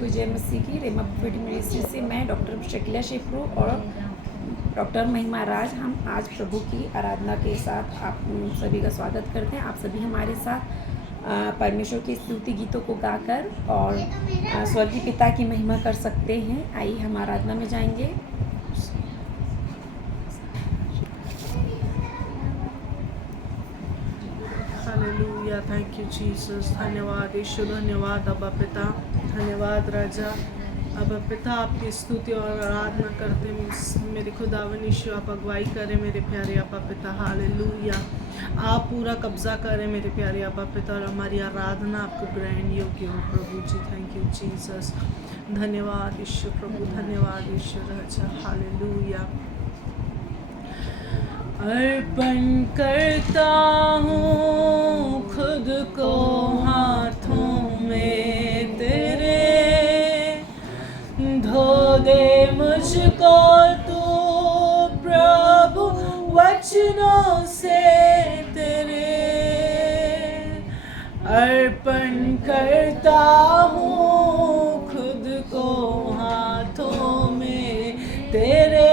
को जय मसीह की। रेमा प्रोफेटिक मिनिस्ट्री से मैं डॉक्टर शकीला शेफरू और डॉक्टर महिमा राज हम आज प्रभु की आराधना के साथ आप सभी का स्वागत करते हैं। आप सभी हमारे साथ परमेश्वर के स्तुति गीतों को गाकर और स्वर्गीय पिता की महिमा कर सकते हैं। आइए हम आराधना में जाएंगे। Hallelujah, thank you Jesus. धन्यवाद यीशु, धन्यवाद अब्बा पिता, धन्यवाद राजा। अब्बा पिता आपकी स्तुति और आराधना करते हैं मेरे खुदावन यीशु। आप अगुवाई करें मेरे प्यारे अब्बा पिता। हालेलुया, आप पूरा कब्जा करें मेरे प्यारे अब्बा पिता और हमारी आराधना आपको ग्रहण योग्य हो प्रभु जी। Thank you Jesus. धन्यवाद यीशु प्रभु, धन्यवाद यीशु राजा। हालेलुया। अर्पण करता हूँ खुद को हाथों में तेरे, धो दे मुझको तू प्रभु वचनों से तेरे। अर्पण करता हूँ खुद को हाथों में तेरे,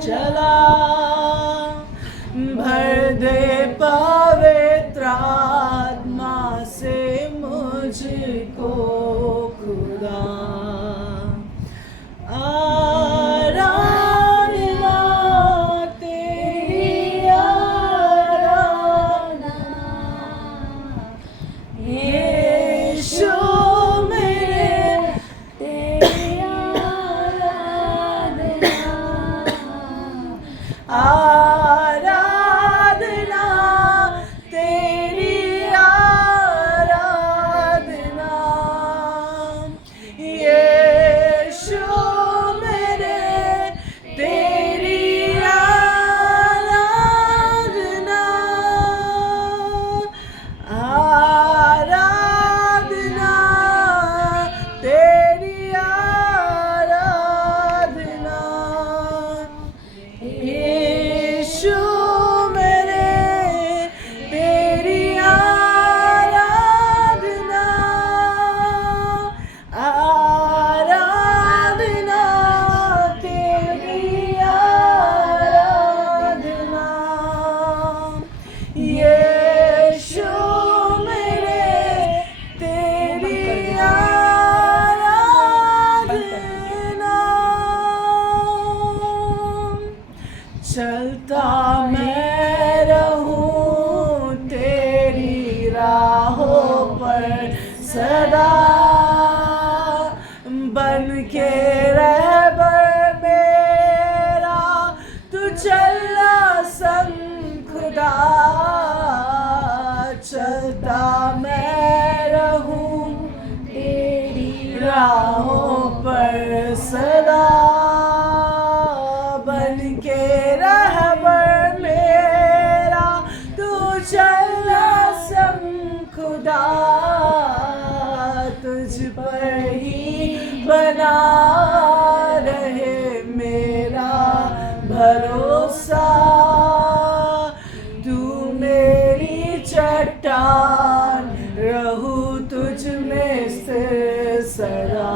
चला भर दे पवित्र आत्मा से मुझको खुदा। चलता मैं रहूं तेरी राहों पर सदा, बन के रहबर मेरा तू चलना संग खुदा। चलता मैं रहूं तेरी राहों पर सदा, बन के रहबर मेरा तू चलना संग खुदा। तुझ पर ही बना रहे मेरा भरोसा, तू मेरी चट्टान रहूं तुझ में स्थिर सदा।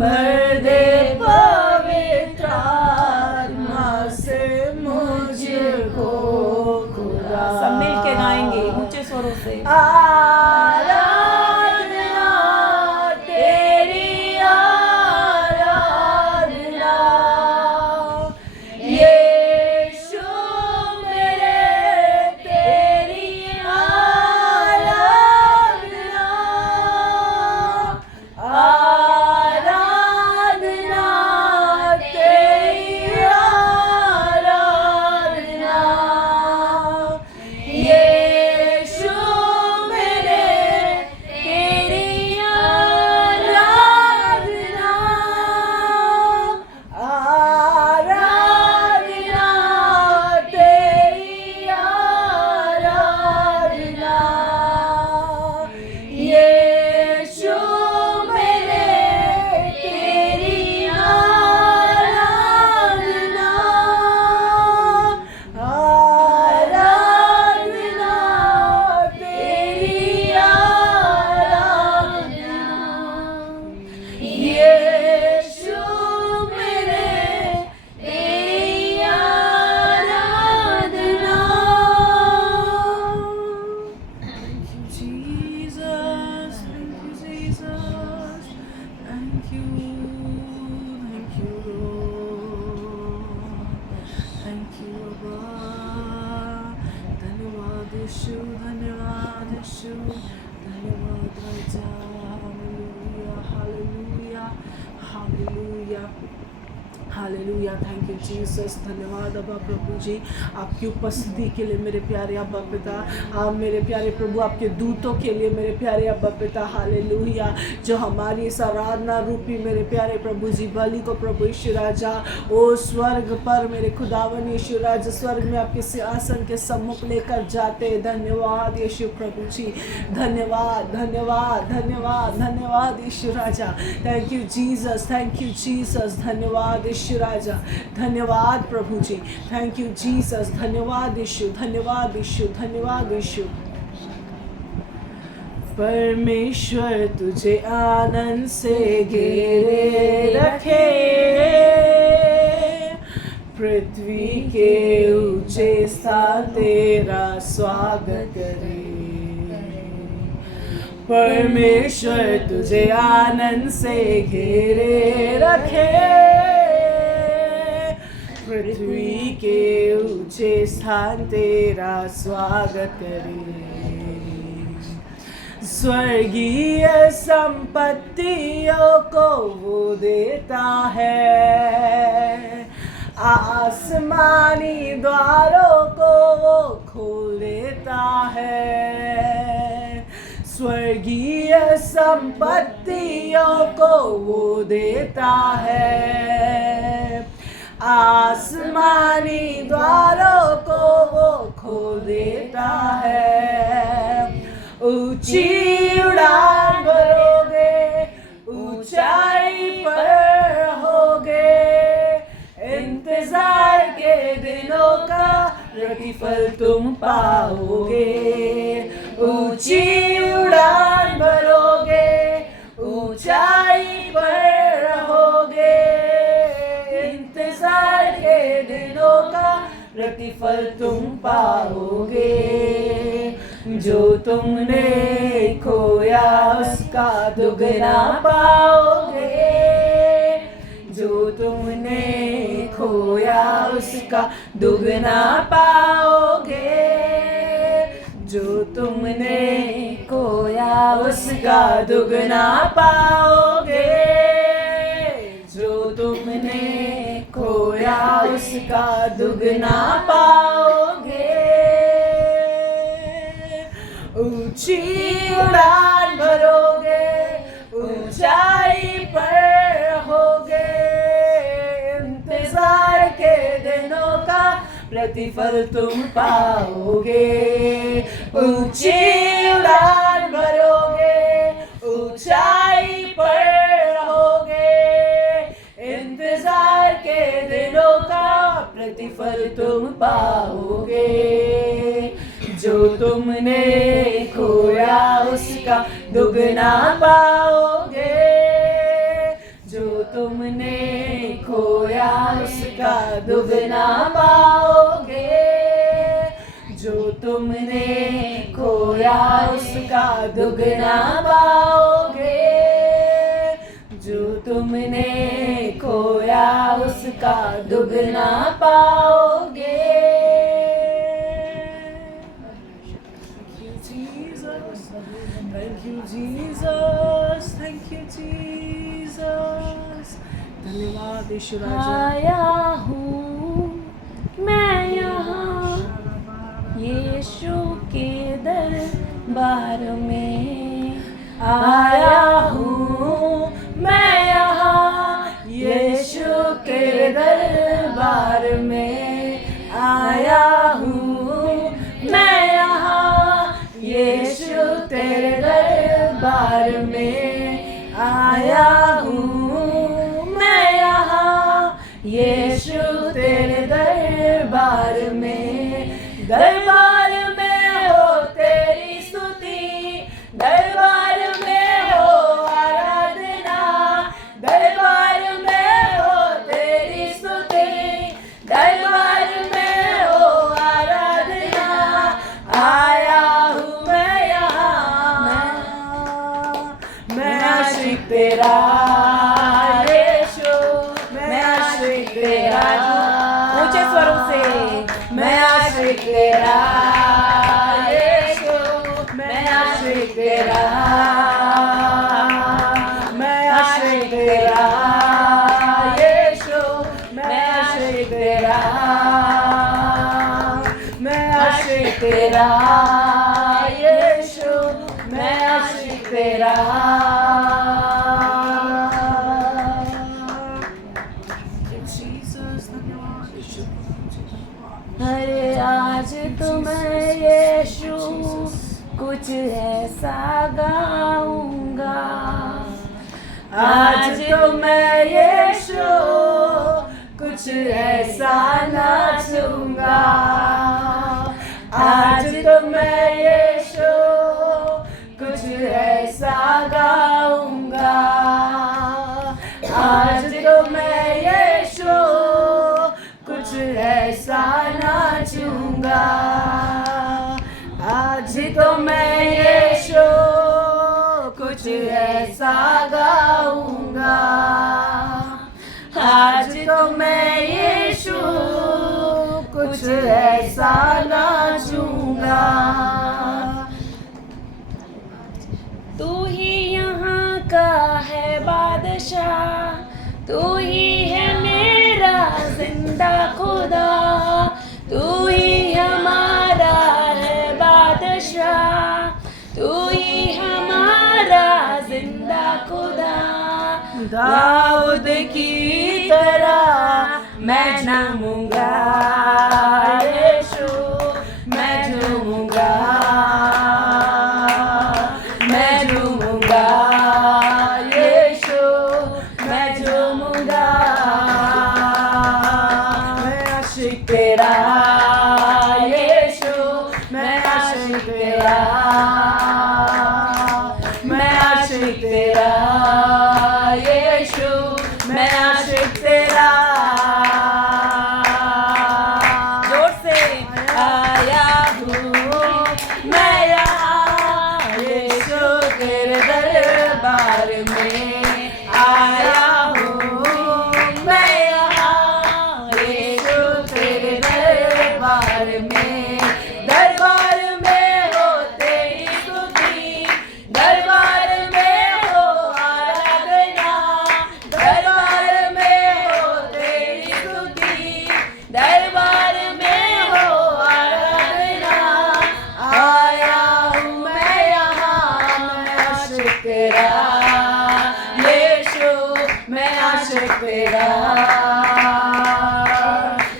भर दे पवित्र आत्मा से मुझको खुदा। सब मिल के गाएंगे ऊंचे स्वरों से। आराधना तेरी आराधना यीशु मेरे तेरी आराधना। आराधना तेरी आराधना यीशु मेरे तेरी आराधना। आराधना तेरी आराधना यीशु मेरे तेरी आराधना। आराधना तेरी आराधना यीशु मेरे तेरी आराधना। Thank you, Jesus. Thank you, Jesus. Thank you. Thank you, Lord. Thank you, Abba. धन्यवाद यीशु, धन्यवाद यीशु, धन्यवाद राजा। Hallelujah, hallelujah, hallelujah. Thank you Jesus. धन्यवाद अब्बा प्रभु जी आपकी उपस्थिति के लिए मेरे प्यारे अब्बा पिता। आप मेरे प्यारे प्रभु आपके दूतों के लिए मेरे प्यारे अब्बा पिता। हालेलुया। जो हमारी इस आराधना रूपी मेरे प्यारे प्रभु जी बलि को प्रभु यीशु राजा ओ स्वर्ग पर मेरे खुदावन यीशु राजा स्वर्ग में आपके सिंहासन के सम्मुख लेकर जाते। धन्यवाद यीशु प्रभु जी। धन्यवाद धन्यवाद धन्यवाद धन्यवाद यीशु राजा। Thank you Jesus, thank you Jesus. धन्यवाद यीशु राजा। धन्यवाद प्रभु जी। Thank you Jesus. धन्यवाद यीशु, धन्यवाद यीशु, धन्यवाद यीशु। परमेश्वर तुझे आनंद से घेरे रखे, पृथ्वी के ऊंचे स्थान तेरा स्वागत करे। परमेश्वर तुझे आनंद से घेरे रखे, पृथ्वी के ऊंचे स्थान तेरा स्वागत करे। स्वर्गीय संपत्तियों को वो देता है, आसमानी द्वारों को वो खोल देता है। स्वर्गीय संपत्तियों को वो देता है, आसमानी द्वारों को वो खोल देता है। ऊंची उड़ान भरोगे, ऊंचाई पर होगे, इंतजार के दिनों का प्रतिफल तुम पाओगे। ऊंची उड़ान भरोगे, ऊंचाई पर रहोगे, इंतजार के दिनों का प्रतिफल तुम पाओगे। जो तुमने खोया उसका दुगना पाओगे, जो तुमने खोया उसका दुगना पाओगे, जो तुमने खोया उसका दुगना पाओगे, जो तुमने खोया उसका दुगना पाओगे। ऊंची उड़ान भरोगे, ऊंचाई पर रहोगे, इंतजार के दिनों का प्रतिफल तुम पाओगे। ऊंची उड़ान भरोगे, ऊंचाई पर रहोगे, इंतजार के दिनों का प्रतिफल तुम पाओगे। जो तुमने खोया उसका दुगना पाओगे, जो तुमने खोया उसका दुगना पाओगे, जो तुमने खोया उसका दुगना पाओगे, जो तुमने खोया उसका दुगना पाओगे। Thank you, Jesus. Thank you, Jesus. धन्यवाद यीशु राजा। आया हूँ मैं यहाँ यीशु के दरबार में, आया हूँ मैं यहाँ यीशु के दरबार में, आया हूँ मैं यहाँ यीशु तेरे दरबार में, आया हूँ मैं यहाँ यीशु तेरे दरबार में। दरबार में हो तेरी स्तुति, दरबार में हो आराधना, दरबार में हो तेरी स्तुति, दरबार में हो आराधना, आया हूँ मैं यहाँ। मैं आशिक तेरा यीशु, मैं आशिक तेरा, ऊंचे स्वरों से, मैं आशिक तेरा यीशु, मैं आशिक तेरा, मैं आशिक तेरा यीशु, मैं आशिक तेरा, मैं आशिक तेरा यीशु, मैं आशिक तेरा। अरे आज तो मैं यीशु कुछ ऐसा गाऊंगा, आज तो मैं यीशु कुछ ऐसा नाचूंगा, आज तो मैं यीशु कुछ ऐसा गाऊंगा, आज तो मैं यीशु कुछ ऐसा नाचूंगा, आज तो मैं यीशु कुछ ऐसा गाऊंगा, आज तो मैं यीशु कुछ ऐसा नाचूंगा। तू ही यहाँ का है बादशाह, तू ही है मेरा जिंदा खुदा, तू ही हमारा है बादशाह, तू ही हमारा जिंदा खुदा। दाऊद की तरह मैं झूमूंगा यीशु, मैं झूमूंगा, मैं झूमूंगा यीशु, मैं झूमूंगा। मैं आशिक तेरा यीशु, मैं आशिक तेरा, मैं आशिक तेरा यीशु, मैं आशिक तेरा। जोर से आया हूँ मैं यहाँ यीशु तेरे दरबार में, आया हूँ मैं यहाँ यीशु तेरे दरबार में। दरबार में हो तेरी स्तुति, दरबार में हो आराधना, दरबार में हो तेरी स्तुति, दरबार में हो आराधना, आया हूँ मैं यहाँ। मैं आशिक तेरा यीशु, मैं आशिक तेरा,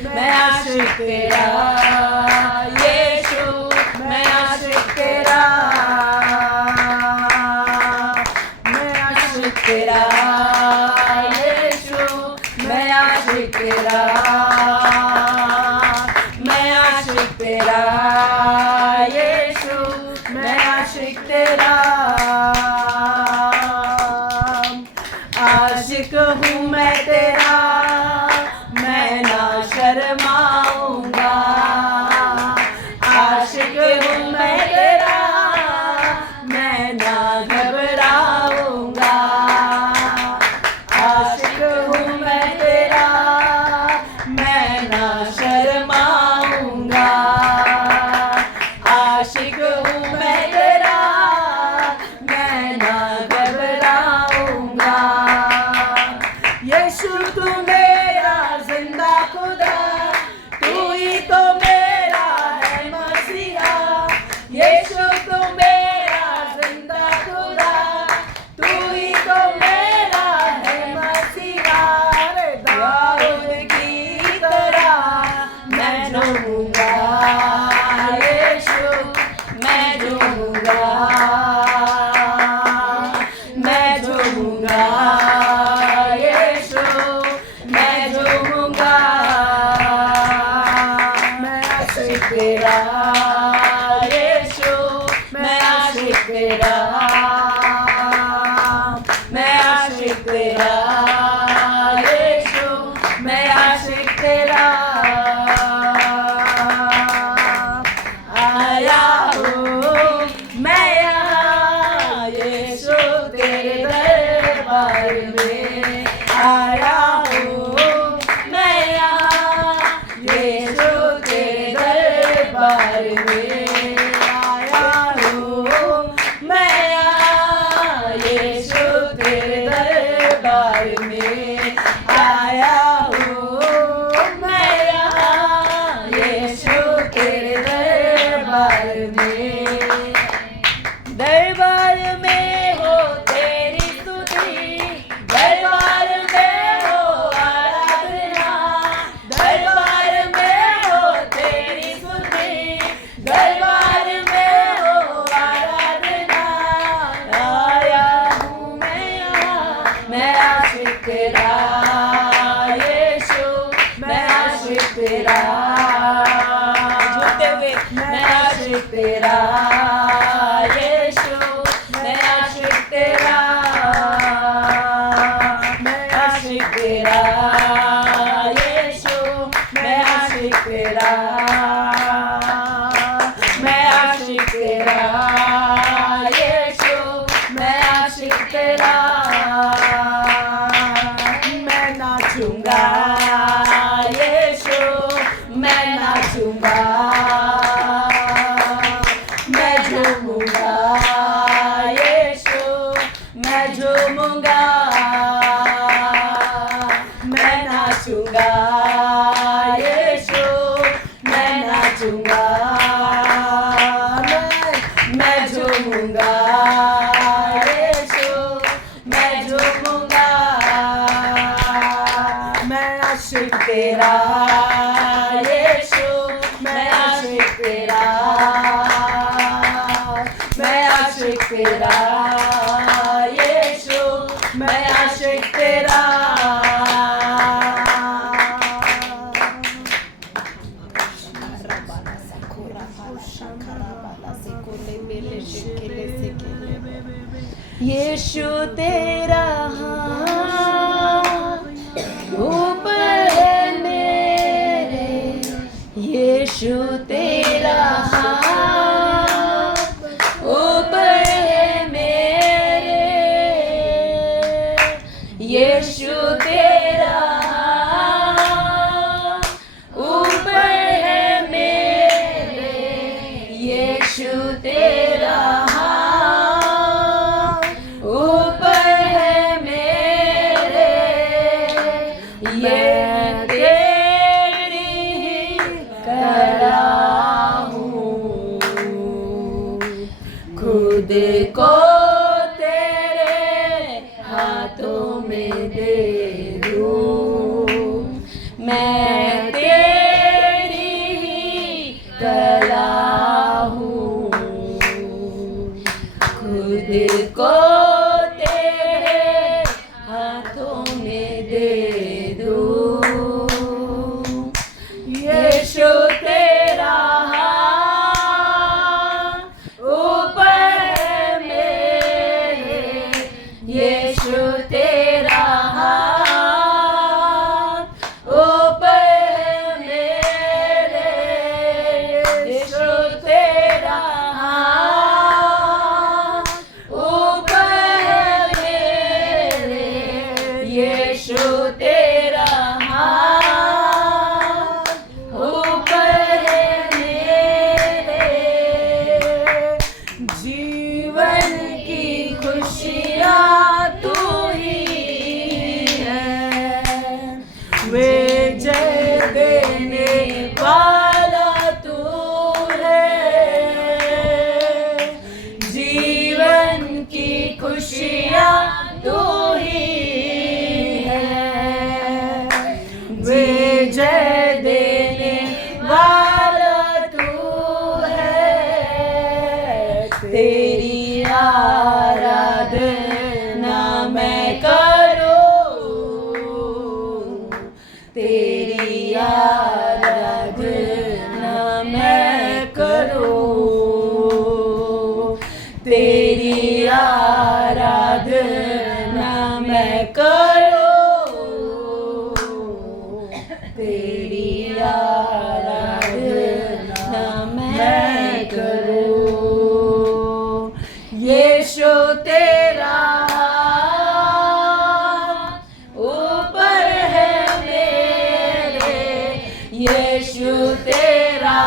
मैं आशिक तेरा यीशु, मैं आशिक तेरा, मैं आशिक तेरा यीशु, मैं आशिक तेरा, मैं आशिक तेरा यीशु, मैं आशिक तेरा। आशिक हूँ हूँ मैं तेरा, मैं ना शर्माऊंगा। आशिक हूँ मैं तेरा, मैं ना घबराऊंगा। आशिक हूँ मैं तेरा, मैं ना शर्माऊंगा। आशिक हूँ मैं तेरा, मैं ना घबराऊंगा। यीशु तू मेरा जिंदा खुदा, तू ही तो मेरा है मसीहा। यीशु तू मेरा जिंदा खुदा, तू ही तो मेरा है मसीहा। रे दाऊद की तरह मैं झूमूंगा, यीशु मैं झूमूंगा, मैं झूमूंगा, यीशु मैं झूमूंगा। मैं आशिक तेरा, यीशु मैं आशिक तेरा, मैं आशिक तेरा, यीशु मैं आशिक तेरा। आया हूँ मैं यहाँ यीशु तेरे दरबार में। आया हूँ मैं यहाँ यीशु तेरे दरबार में। आया हूँ मैं यहाँ यीशु तेरे दरबार में। आया हूँ मैं यहाँ यीशु तेरे दरबार में। दरबार में हो तेरी स्तुति, दरबार में हो आराधना। दरबार में हो तेरी स्तुति, दरबार में हो आराधना। आया हूँ मैं यहाँ, मैं आशिक तेरा, यीशु मैं आशिक तेरा। झूठे हुए मैं आशिक तेरा, यीशु मैं आशिक तेरा, मैं आशिक तेरा, यीशु मैं आशिक तेरा, मैं आशिक तेरा, यीशु मैं आशिक तेरा। मैं नाचूंगा, यीशु मैं नाचूंगा, मैं झूमूंगा, यीशु मैं झूमूंगा, मैं नाचूंगा, यीशु मैं नाचूंगा, मैं झूमूंगा, यीशु मैं झूमूंगा। मैं आशिक तेरा, यीशु मैं आशिक तेरा, मैं आशिक तेरा, यीशु मैं आशिक तेरा। यीशु तेरा हाथ ऊपर है मेरे, यीशु तेरा हाथ ऊपर है मेरे, यीशु तेरा हाथ ऊपर है मेरे, यीशु तेरा हाथ ऊपर है मेरे। मैं तेरी ही कला हूँ, खुद को तेरे हाथों में दे दूँ। मैं तेरी ही कला हूँ, खुद को तेरे हाथों में दे दूँ। यीशु तेरा हाथ ऊपर है मेरे, विजय देने वाला तू है, जीवन की खुशियाँ तू ही है, विजय देने वाला तू है, तेरी आराधना मैं करूं, तेरी आराधना मैं करूं, तेरी आराधना मैं करूं, तेरी आराधना मैं करूं। यीशु तेरा ऊपर है मेरे, यीशु तेरा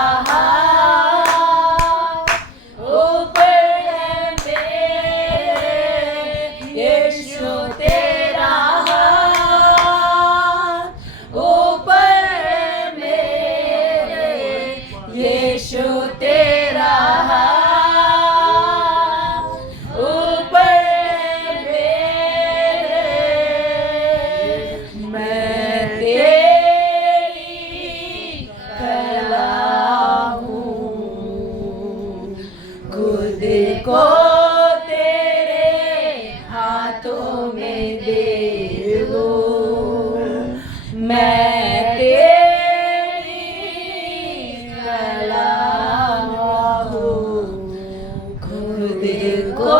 ऊपर है मेरे, यीशु तेरा ऊपर है मेरे, यीशु तेरा ऊपर है मेरे, मैं तेरी कला हूँ, खुद को तेरे हाथों में दे दूँ, मैं तेरी कला हूँ, खुद को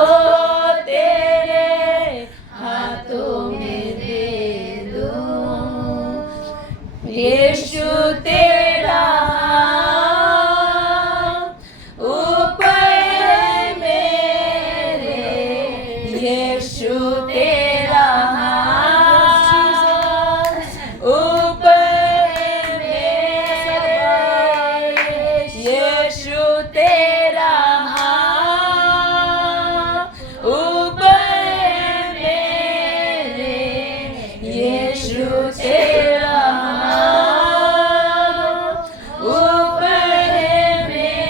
तेरे हाथों में दे दूँ, यीशु तेरा ऊपर है मेरे, यीशु तेरा ऊपर है मेरे, यीशु तेरा ऊपर है मेरे, यीशु तेरा ऊपर है मेरे।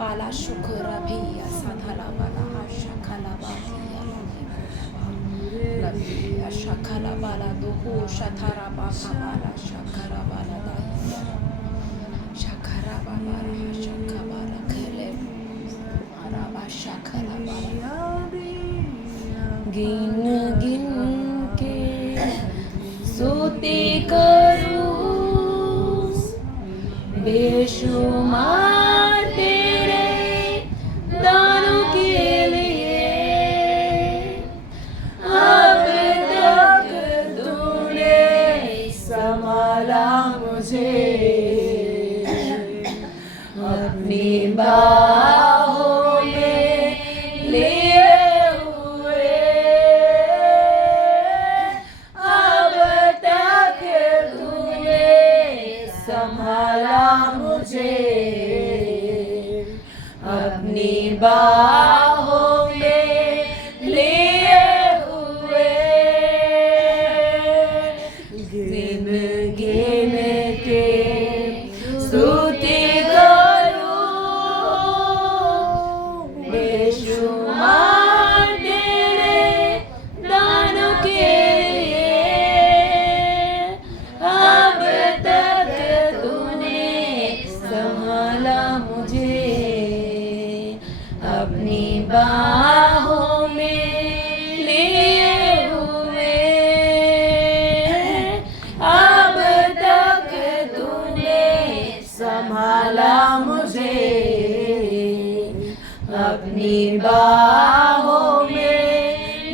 बाला शुक्र भैया साधला बाला शखला बातिया लबिया शखला बाला दोहो शथारा बाखा बाला शखरा बाला दाहिया शखरा बाला शखा बाला खले मारा बा शखरा बाला गिन गिन के स्तुति करूं, बेशुमार तेरे दानों के लिए, अब तक तूने संभाला मुझे, अपनी बाहों में लिए हुए, अब तक तूने संभाला मुझे, अपनी बाहों में लिए हुए, गिन गिन के स्तुति करूं, बेशुमार तेरे दानों के लिए, अब तक तूने संभाला मुझे, अपनी बाहों में लिए हुए, अब तक तूने संभाला मुझे, अपनी बाहों में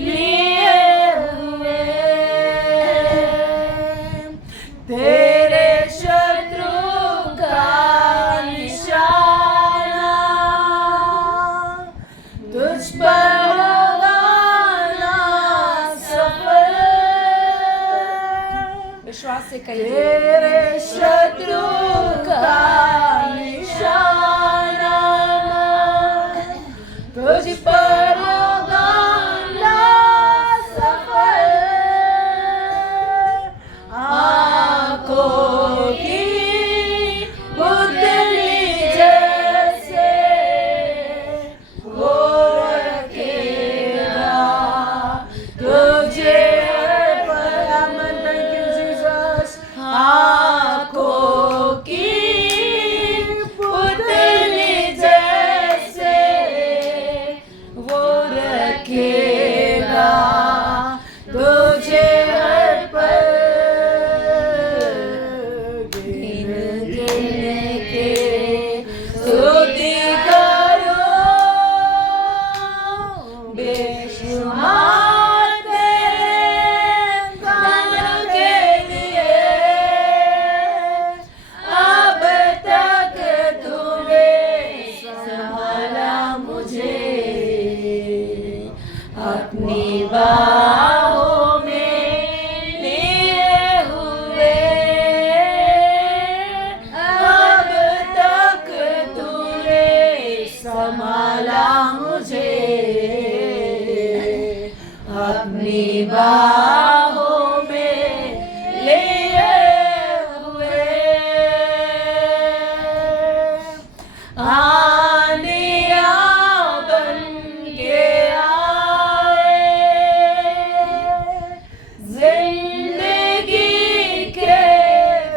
लिए हुए, तेरे शत्रु का निशाना तुझ पर लगाना सफल, विश्वास से कहिए, तेरे शत्रु का निशाना तुझ पर गाना सफल आँखों की पुतली जैसे वो रखेगा तुझे पर अमन thank you Jesus आँखों की पुतली जैसे वो रखेगा तुझे हर पल गिन गिन के स्तुति करो बेशुमार तेरे गानों के लिए अब तक तूने संभाला मुझे अपनी बाहों में लिए हुए अब तक तूने संभाला मुझे अपनी बाहों में लिए हुए आनिया बन के आए जिंदगी के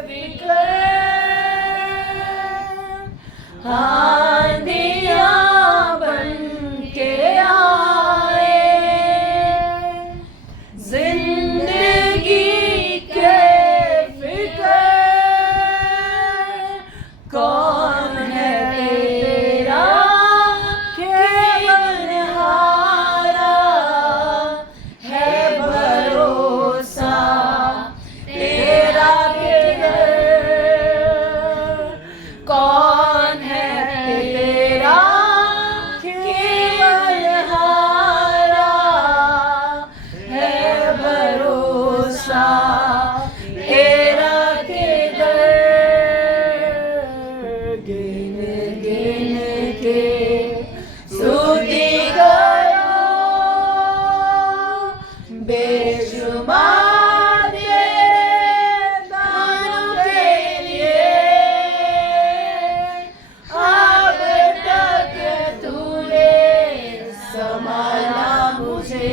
फिक्र आनिया बन के आए जिंदगी के फिक्र कौन है तेरा केवल हारा है भरोसा तेरा किधर कौन है तेरा केवल हारा है भरोसा तेरा किधर गिन गिन के स्तुति करो बेशुमार तेरे दानों के लिए अब तक तूने संभाला मुझे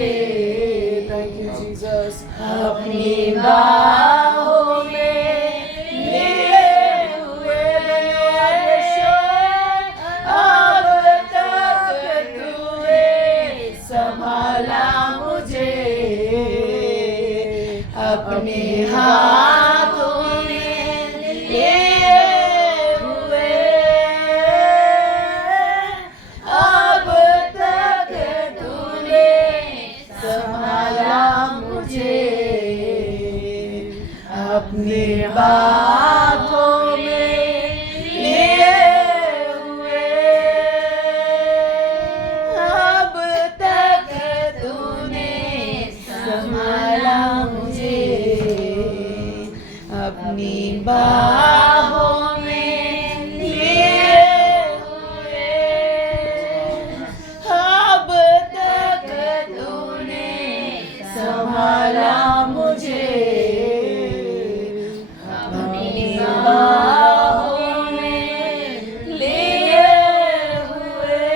थैंक यू जीसस अपनी बाहों में लिए हुए धन्यवाद यीशु अब तक तूने संभाला मुझे अपने हाथों में लिए हुए अब तक तूने संभाला मुझे अपने बाहों में लिए हुए अब तक तूने संभाला मुझे अपनी बाहों में लिए हुए अब तक तूने संभाला मुझे अपनी बाहों में लिए हुए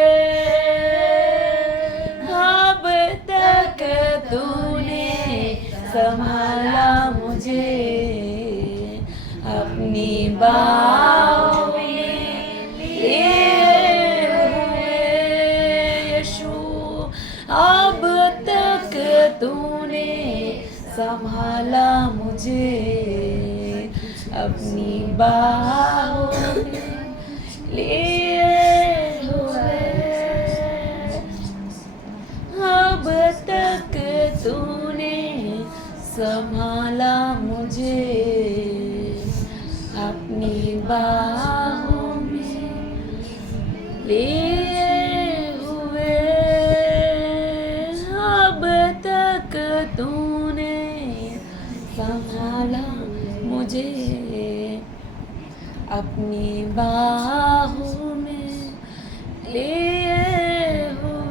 अब तक तूने संभाला मुझे अपनी बाहों में लिए हुए यीशु अब तक तूने संभाला मुझे अपनी बाहों में लिए हुए अब तक तूने संभाला मुझे अपनी बाहों में लिए हुए अब तक तूने संभाला मुझे अपनी बाहों में लिए हुए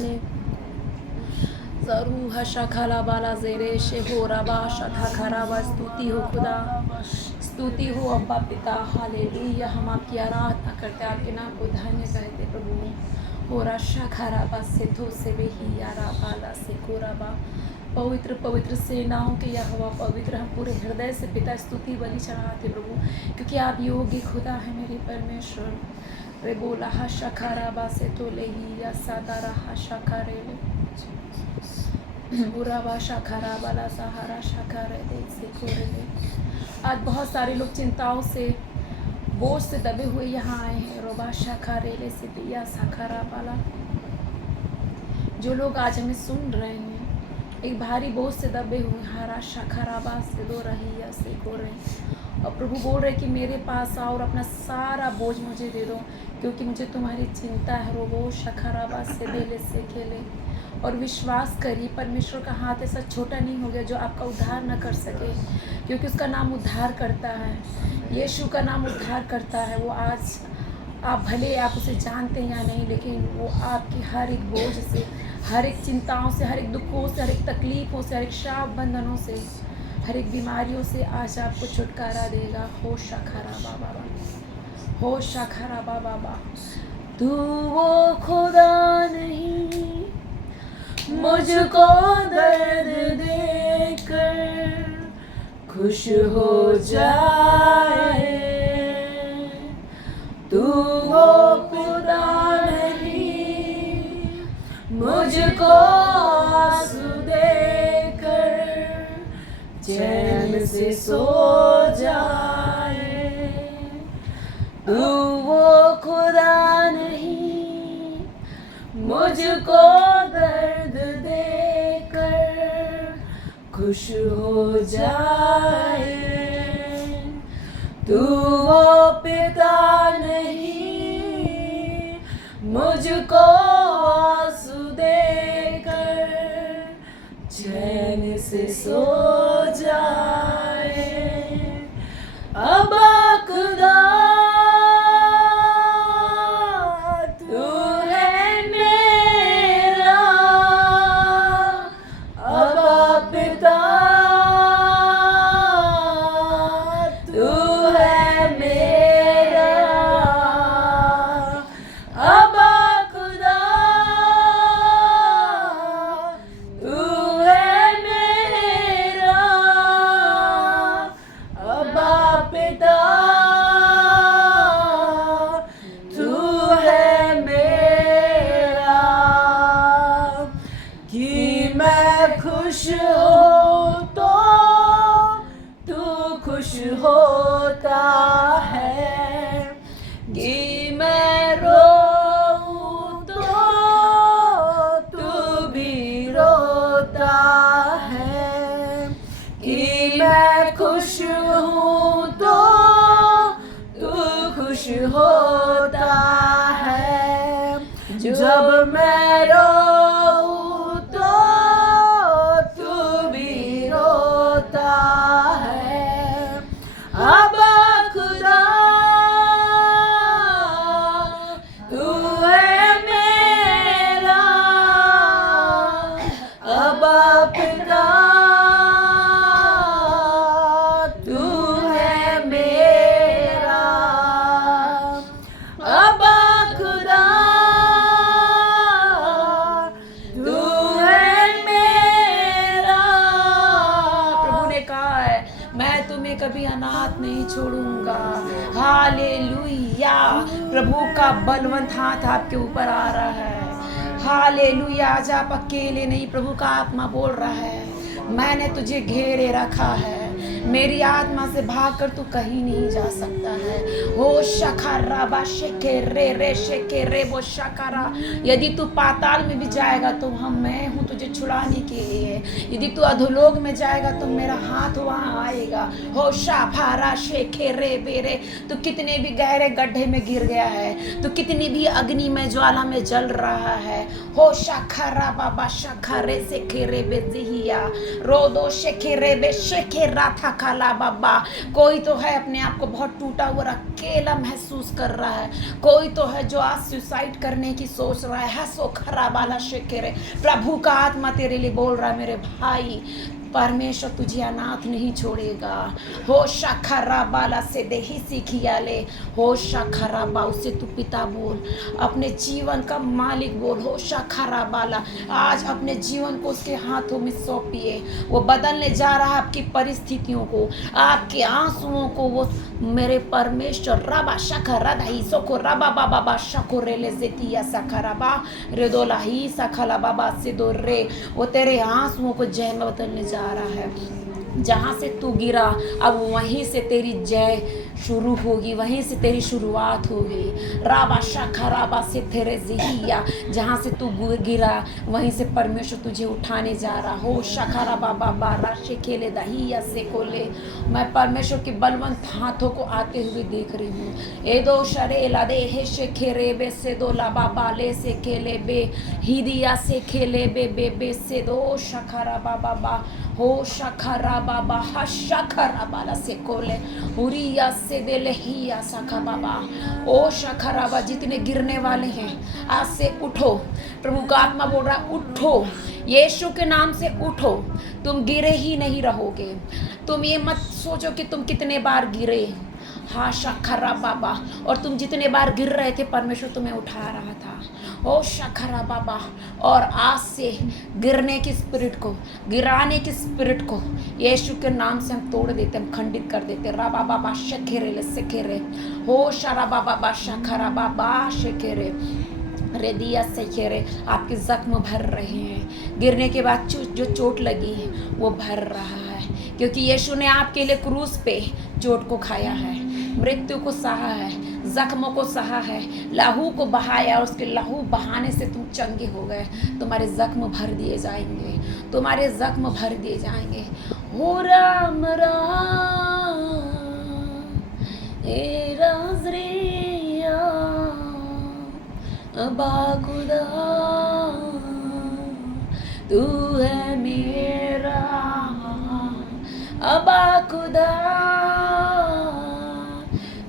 ले जरू हशा खाला बाला जेरे शेहो रबा शथा खराबा। स्तुति हो खुदा, स्तुति हो अब्बा पिता। हालेलुया। हम आपकी आराधना करते, आपके नाम को धन्य कहते प्रभु। हो राशा खराबा से थो से बेही यारा बाला से कोराबा। पवित्र पवित्र सेनाओं के यहोवा पवित्र, हम पूरे हृदय से पिता स्तुति बलि चढ़ाते प्रभु, क्योंकि आप योग्य खुदा है मेरे परमेश्वर। रे बोला हशा खराबा से तो ले ही या सादारा हशा करे बुरा बाशा खराबाला सहारा शाखा से खोरे। आज बहुत सारे लोग चिंताओं से, बोझ से दबे हुए यहाँ आए हैं। रोबा शाखा रेले से दिया साखरा वाला। जो लोग आज हमें सुन रहे हैं, एक भारी बोझ से दबे हुए, हरा शाखराबा से दो रही या से खो रहे, और प्रभु बोल रहे कि मेरे पास आओ और अपना सारा बोझ मुझे दे दो, क्योंकि मुझे तुम्हारी चिंता है। रोबो शाखराबा से देले से खेले। और विश्वास करिए, परमेश्वर का हाथ ऐसा छोटा नहीं हो गया जो आपका उद्धार न कर सके, क्योंकि उसका नाम उद्धार करता है। यीशु का नाम उद्धार करता है। वो आज आप भले आप उसे जानते हैं या नहीं, लेकिन वो आपकी हर एक बोझ से, हर एक चिंताओं से, हर एक दुखों से, हर एक तकलीफ़ों से, हर एक शाप बंधनों से, हर एक बीमारियों से आज आपको छुटकारा देगा। हो शाखरा बाबा, हो शाखरा बाबा। तू वो खुदा नहीं मुझको दर्द देकर खुश हो जाए। तू वो खुदा नहीं मुझको आंसू देकर चैन से सो जाए। तू वो खुदा नहीं मुझको दर्द देकर खुश हो जाए। तू वो पिता नहीं मुझको आंसू देकर चैन से सो जाए। अब खुदा होता है कि मैं रोऊं तो तू भी रोता है, कि मैं खुश हूँ तो तू खुश होता है। जब मैं रोऊं तो तू भी रोता है। अब खुदा तू है मेरा, अब पिता तू है मेरा। अब खुदा तू है मेरा। प्रभु ने कहा है मैं तुम्हें कभी अनाथ नहीं छोड़ूंगा। हालेलुया। प्रभु का बलवंत हाथ आपके ऊपर आ रहा है। हालेलुया। आज आप अकेले नहीं, प्रभु का आत्मा बोल रहा है मैंने तुझे घेरे रखा है, मेरी आत्मा से भागकर तू कहीं नहीं जा सकता है। हो शखरा बा शेके रे शेके रे वो शकारा। यदि तू पाताल में भी जाएगा तो मैं हूँ तुझे छुड़ाने के लिए। यदि तू अधोलोक में जाएगा तो मेरा हाथ वहाँ आएगा। हो शाफारा शेखे रे बेरे। तू कितने भी गहरे गड्ढे में गिर गया है, तू कितनी भी अग्नि में ज्वाला में जल रहा है। हो शखरा बाबा शखरे से खेरे बेजिया रोदो शेखे रे बे शेखे राथा शाखाला बाबा। कोई तो है अपने आप को बहुत टूटा हुआ अकेला महसूस कर रहा है, कोई तो है जो आज सुसाइड करने की सोच रहा है। सो खराब वाला शेखेरे, प्रभु का आत्मा तेरे लिए बोल रहा है मेरे भाई, परमेश्वर तुझे अनाथ नहीं छोड़ेगा। हो शाखरा बाला से देही सीखिया ले, हो शाखरा बा, उसे तू पिता बोल, अपने जीवन का मालिक बोल। हो शाखरा बाला, आज अपने जीवन को उसके हाथों में सौंपिए। वो बदलने जा रहा है आपकी परिस्थितियों को, आपके आंसुओं को। वो मेरे परमेश्वर रबा शखरा दही सोको रबा बाबा बा शको रेले जेतिया सखरा बा रेदोला ही सखला बाबा से दो रे। वो तेरे आंसुओं को जय में बदलने जा रहा है। जहाँ से तू गिरा अब वहीं से तेरी जय शुरू होगी, वहीं से तेरी शुरुआत होगी। राबा शाखा राबा से तेरे जिहिया, जहाँ से तू गिरा वहीं से परमेश्वर तुझे उठाने जा रहा। हो शाखा राबा बाबा राशे खेले दहिया से कोले, मैं परमेश्वर के बलवंत हाथों को आते हुए देख रही हूँ। ए दो शरे लादे हे शे खेरे बे से दो लाबा बाले से खेले बे हिदिया से खेले बे बे बे से दो शाखा राबा बाबा। हो शाखरा बाबा हा शाखरा बाला से कोले हुरिया से देले हिया शाखा बाबा। ओ शाखरा बाबा, जितने गिरने वाले हैं आज से उठो। प्रभु का आत्मा बोल रहा उठो, यीशु के नाम से उठो। तुम गिरे ही नहीं रहोगे। तुम ये मत सोचो कि तुम कितने बार गिरे, हाँ शाखरा बाबा, और तुम जितने बार गिर रहे थे परमेश्वर तुम्हें उठा रहा था। ओ शाखरा बाबा, और आज से गिरने की स्पिरिट को, गिराने की स्पिरिट को यीशु के नाम से हम तोड़ देते, हम खंडित कर देते। राबा बाबा शेखेरे ले सेखेरे, हो शरा बाबा शाखरा बाबा शेखेरे रेदिया सेखेरे। आपके जख्म भर रहे हैं, गिरने के बाद जो चोट लगी है वो भर रहा है, क्योंकि यीशु ने आपके लिए क्रूस पे चोट को खाया है, मृत्यु को सहा है, जख्मों को सहा है, लहू को बहाया, और उसके लहू बहाने से तुम चंगे हो गए। तुम्हारे जख्म भर दिए जाएंगे, तुम्हारे जख्म भर दिए जाएंगे। हो राम राम ए राजरिया अबा खुदा, तू है मेरा अबा खुदा,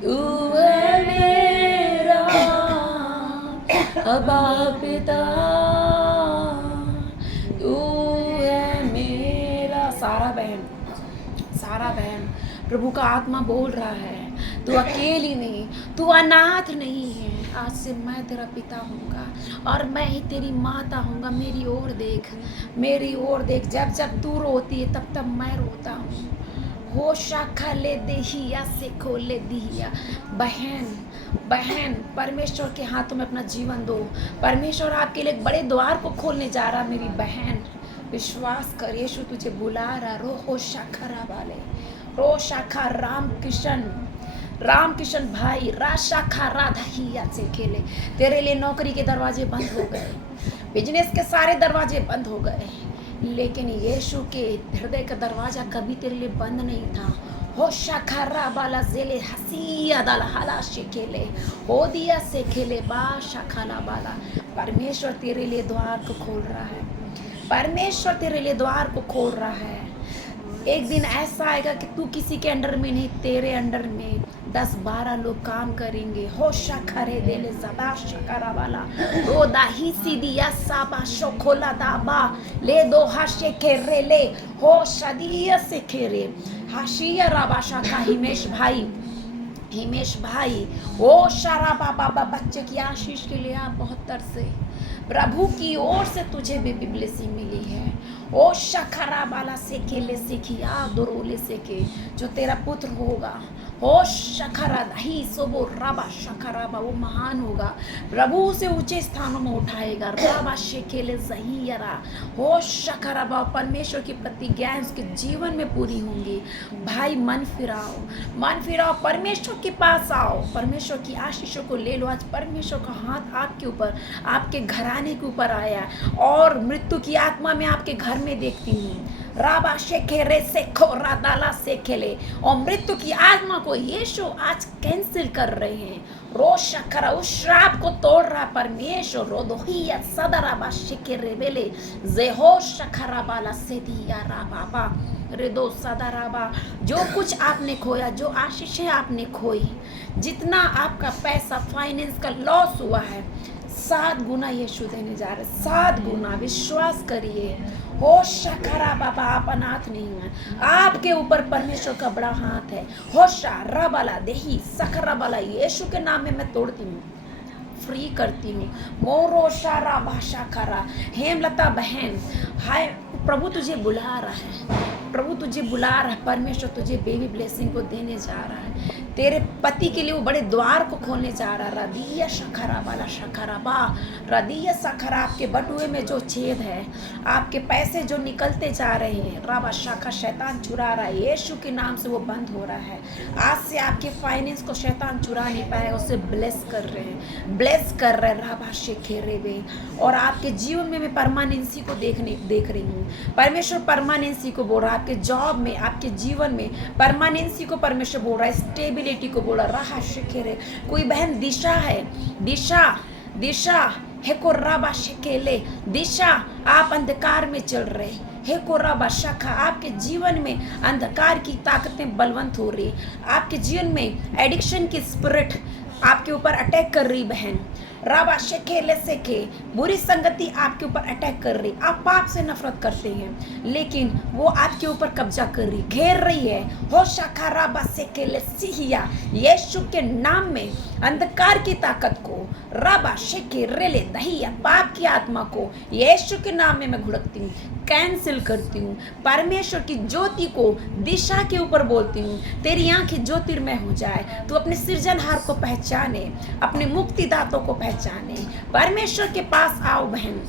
तू है मेरा अबा पिता, तू है मेरा। सारा बहन, सारा बहन, प्रभु का आत्मा बोल रहा है तू अकेली नहीं, तू अनाथ नहीं है। आज से मैं तेरा पिता होऊंगा और मैं ही तेरी माता होऊंगा। मेरी ओर देख, मेरी ओर देख। जब जब तू रोती है तब तब मैं रोता हूँ। हो शाखा ले देहिया से खोले दिहिया। बहन, बहन, परमेश्वर के हाथों में अपना जीवन दो। परमेश्वर आपके लिए एक बड़े द्वार को खोलने जा रहा। मेरी बहन, विश्वास कर, यीशु तुझे बुला रहा। रो शाखरा वाले, रो शाखा राम किशन भाई, राशाखा राधा से खेले। तेरे लिए नौकरी के दरवाजे बंद हो गए, बिजनेस के सारे दरवाजे बंद हो गए, लेकिन यीशु के हृदय का दरवाजा कभी तेरे लिए बंद नहीं था। हो शाखरा बाला जेले हसिया दाला हाला से खेले, हो दिया से खेले बा शाखाला बाला। परमेश्वर तेरे लिए द्वार को खोल रहा है, परमेश्वर तेरे लिए द्वार को खोल रहा है। एक दिन ऐसा आएगा कि तू किसी के अंडर में नहीं, तेरे अंडर में 10-12 लोग काम करेंगे। हो शाखरे देले ज़बा शाखरा वाला, रो दाही सीदिया साबा शोखोला दाबा ले दो हाशे खेरे ले, हो शदिया से खेरे हाशिया राबा शाखा। हिमेश भाई, ओ शारा बाबा, बच्चे की आशीष के लिए आप बहुत तरसे। प्रभु की ओर से तुझे भी ब्लेसिंग मिली है। ओ शखरा बाला से केले सीखिया दुरोले से के, जो तेरा पुत्र होगा। हो शखरा दही सोबो राबा शखरा बा, वो महान होगा। प्रभु उसे ऊंचे स्थानों में उठाएगा। राबा शेकेले जहीरा, हो शखरा बा, परमेश्वर की प्रतिज्ञाएं उसके जीवन में पूरी होंगी। भाई मन फिराओ, मन फिराओ, परमेश्वर के पास आओ, परमेश्वर की आशीषों को ले लो। आज परमेश्वर का हाथ आपके ऊपर, आपके घराने के ऊपर आया, और मृत्यु की आत्मा में आपके घर में देखती हूँ। राबा शेखेरे सेखो रादाला सेखेले, और मृत्यु की आत्मा को यीशु आज कैंसिल कर रहे हैं। रोशकरा उस श्राप को तोड़ रहा परमेश्वर। रोदोहिया सदराबा शिके रेबेले जेहो शकरा बाला सेदिया राबाबा रेदो सदराबा। जो कुछ आपने खोया, जो आशीषें आपने खोई, जितना आपका पैसा फाइनेंस का लॉस हुआ है, 7 गुना यीशु देने जा रहे, 7 गुना। विश्वास करिए। हो शकरा बाबा, आप अनाथ नहीं हैं, आपके ऊपर परमेश्वर का बड़ा हाथ है। होशा रबाला देही सकरा बाला, यीशु के नाम में मैं तोड़ती हूँ, फ्री करती हूँ। मोरो शारा भाषा खरा। हेमलता बहन, हाय प्रभु तुझे बुला रहा है, प्रभु तुझे बुला रहा है। परमेश्वर तुझे बेबी ब्लेसिंग को देने जा रहा है। तेरे पति के लिए वो बड़े द्वार को खोलने जा रहा है। रदिया शखरा वाला शखरा बा रदिया सखरा। आपके बटुए में जो छेद है, आपके पैसे जो निकलते जा रहे हैं, राबा शाखा शैतान चुरा रहा है, यीशु के नाम से वो बंद हो रहा है। आज से आपके फाइनेंस को शैतान चुरा नहीं पाएगा, उसे ब्लेस कर रहे हैं, ब्लेस कर रहे हैं राबा शेखेरे वे। और आपके जीवन में मैं परमानेंसी को देख रही हूँ। परमेश्वर परमानेंसी को बोल रहा है, आपके जॉब में, आपके जीवन में परमानेंसी को परमेश्वर बोल रहा है, स्टेबिलिटी को बोल रहा है। कोई बहन दिशा है, दिशा है को राबा शेकेले, दिशा आप अंधकार में चल रहे हे को राबा शाखा। आपके जीवन में अंधकार की ताकतें बलवंत हो रही, आपके जीवन में एडिक्शन की स्पिरिट आपके ऊपर अटैक कर रही बहन। राबा शेखेले सेके, बुरी संगति आपके ऊपर अटैक कर रही। आप पाप से नफरत करते हैं, लेकिन वो आपके ऊपर कब्जा कर रही, घेर रही है। हो शाखा राबा सेकेले सिहिया, यीशु के नाम में अंधकार की ताकत को, राबा शेके रेले दहिया, पाप की आत्मा को यीशु के नाम में मैं घुड़कती हूँ, कैंसिल करती हूँ। परमेश्वर की ज्योति को दिशा के ऊपर बोलती हूँ, तेरी आंखें ज्योतिर्मय हो जाए, तू अपने सृजनहार को पहचाने, अपने मुक्तिदातों को पहचाने। परमेश्वर के पास आओ बहन।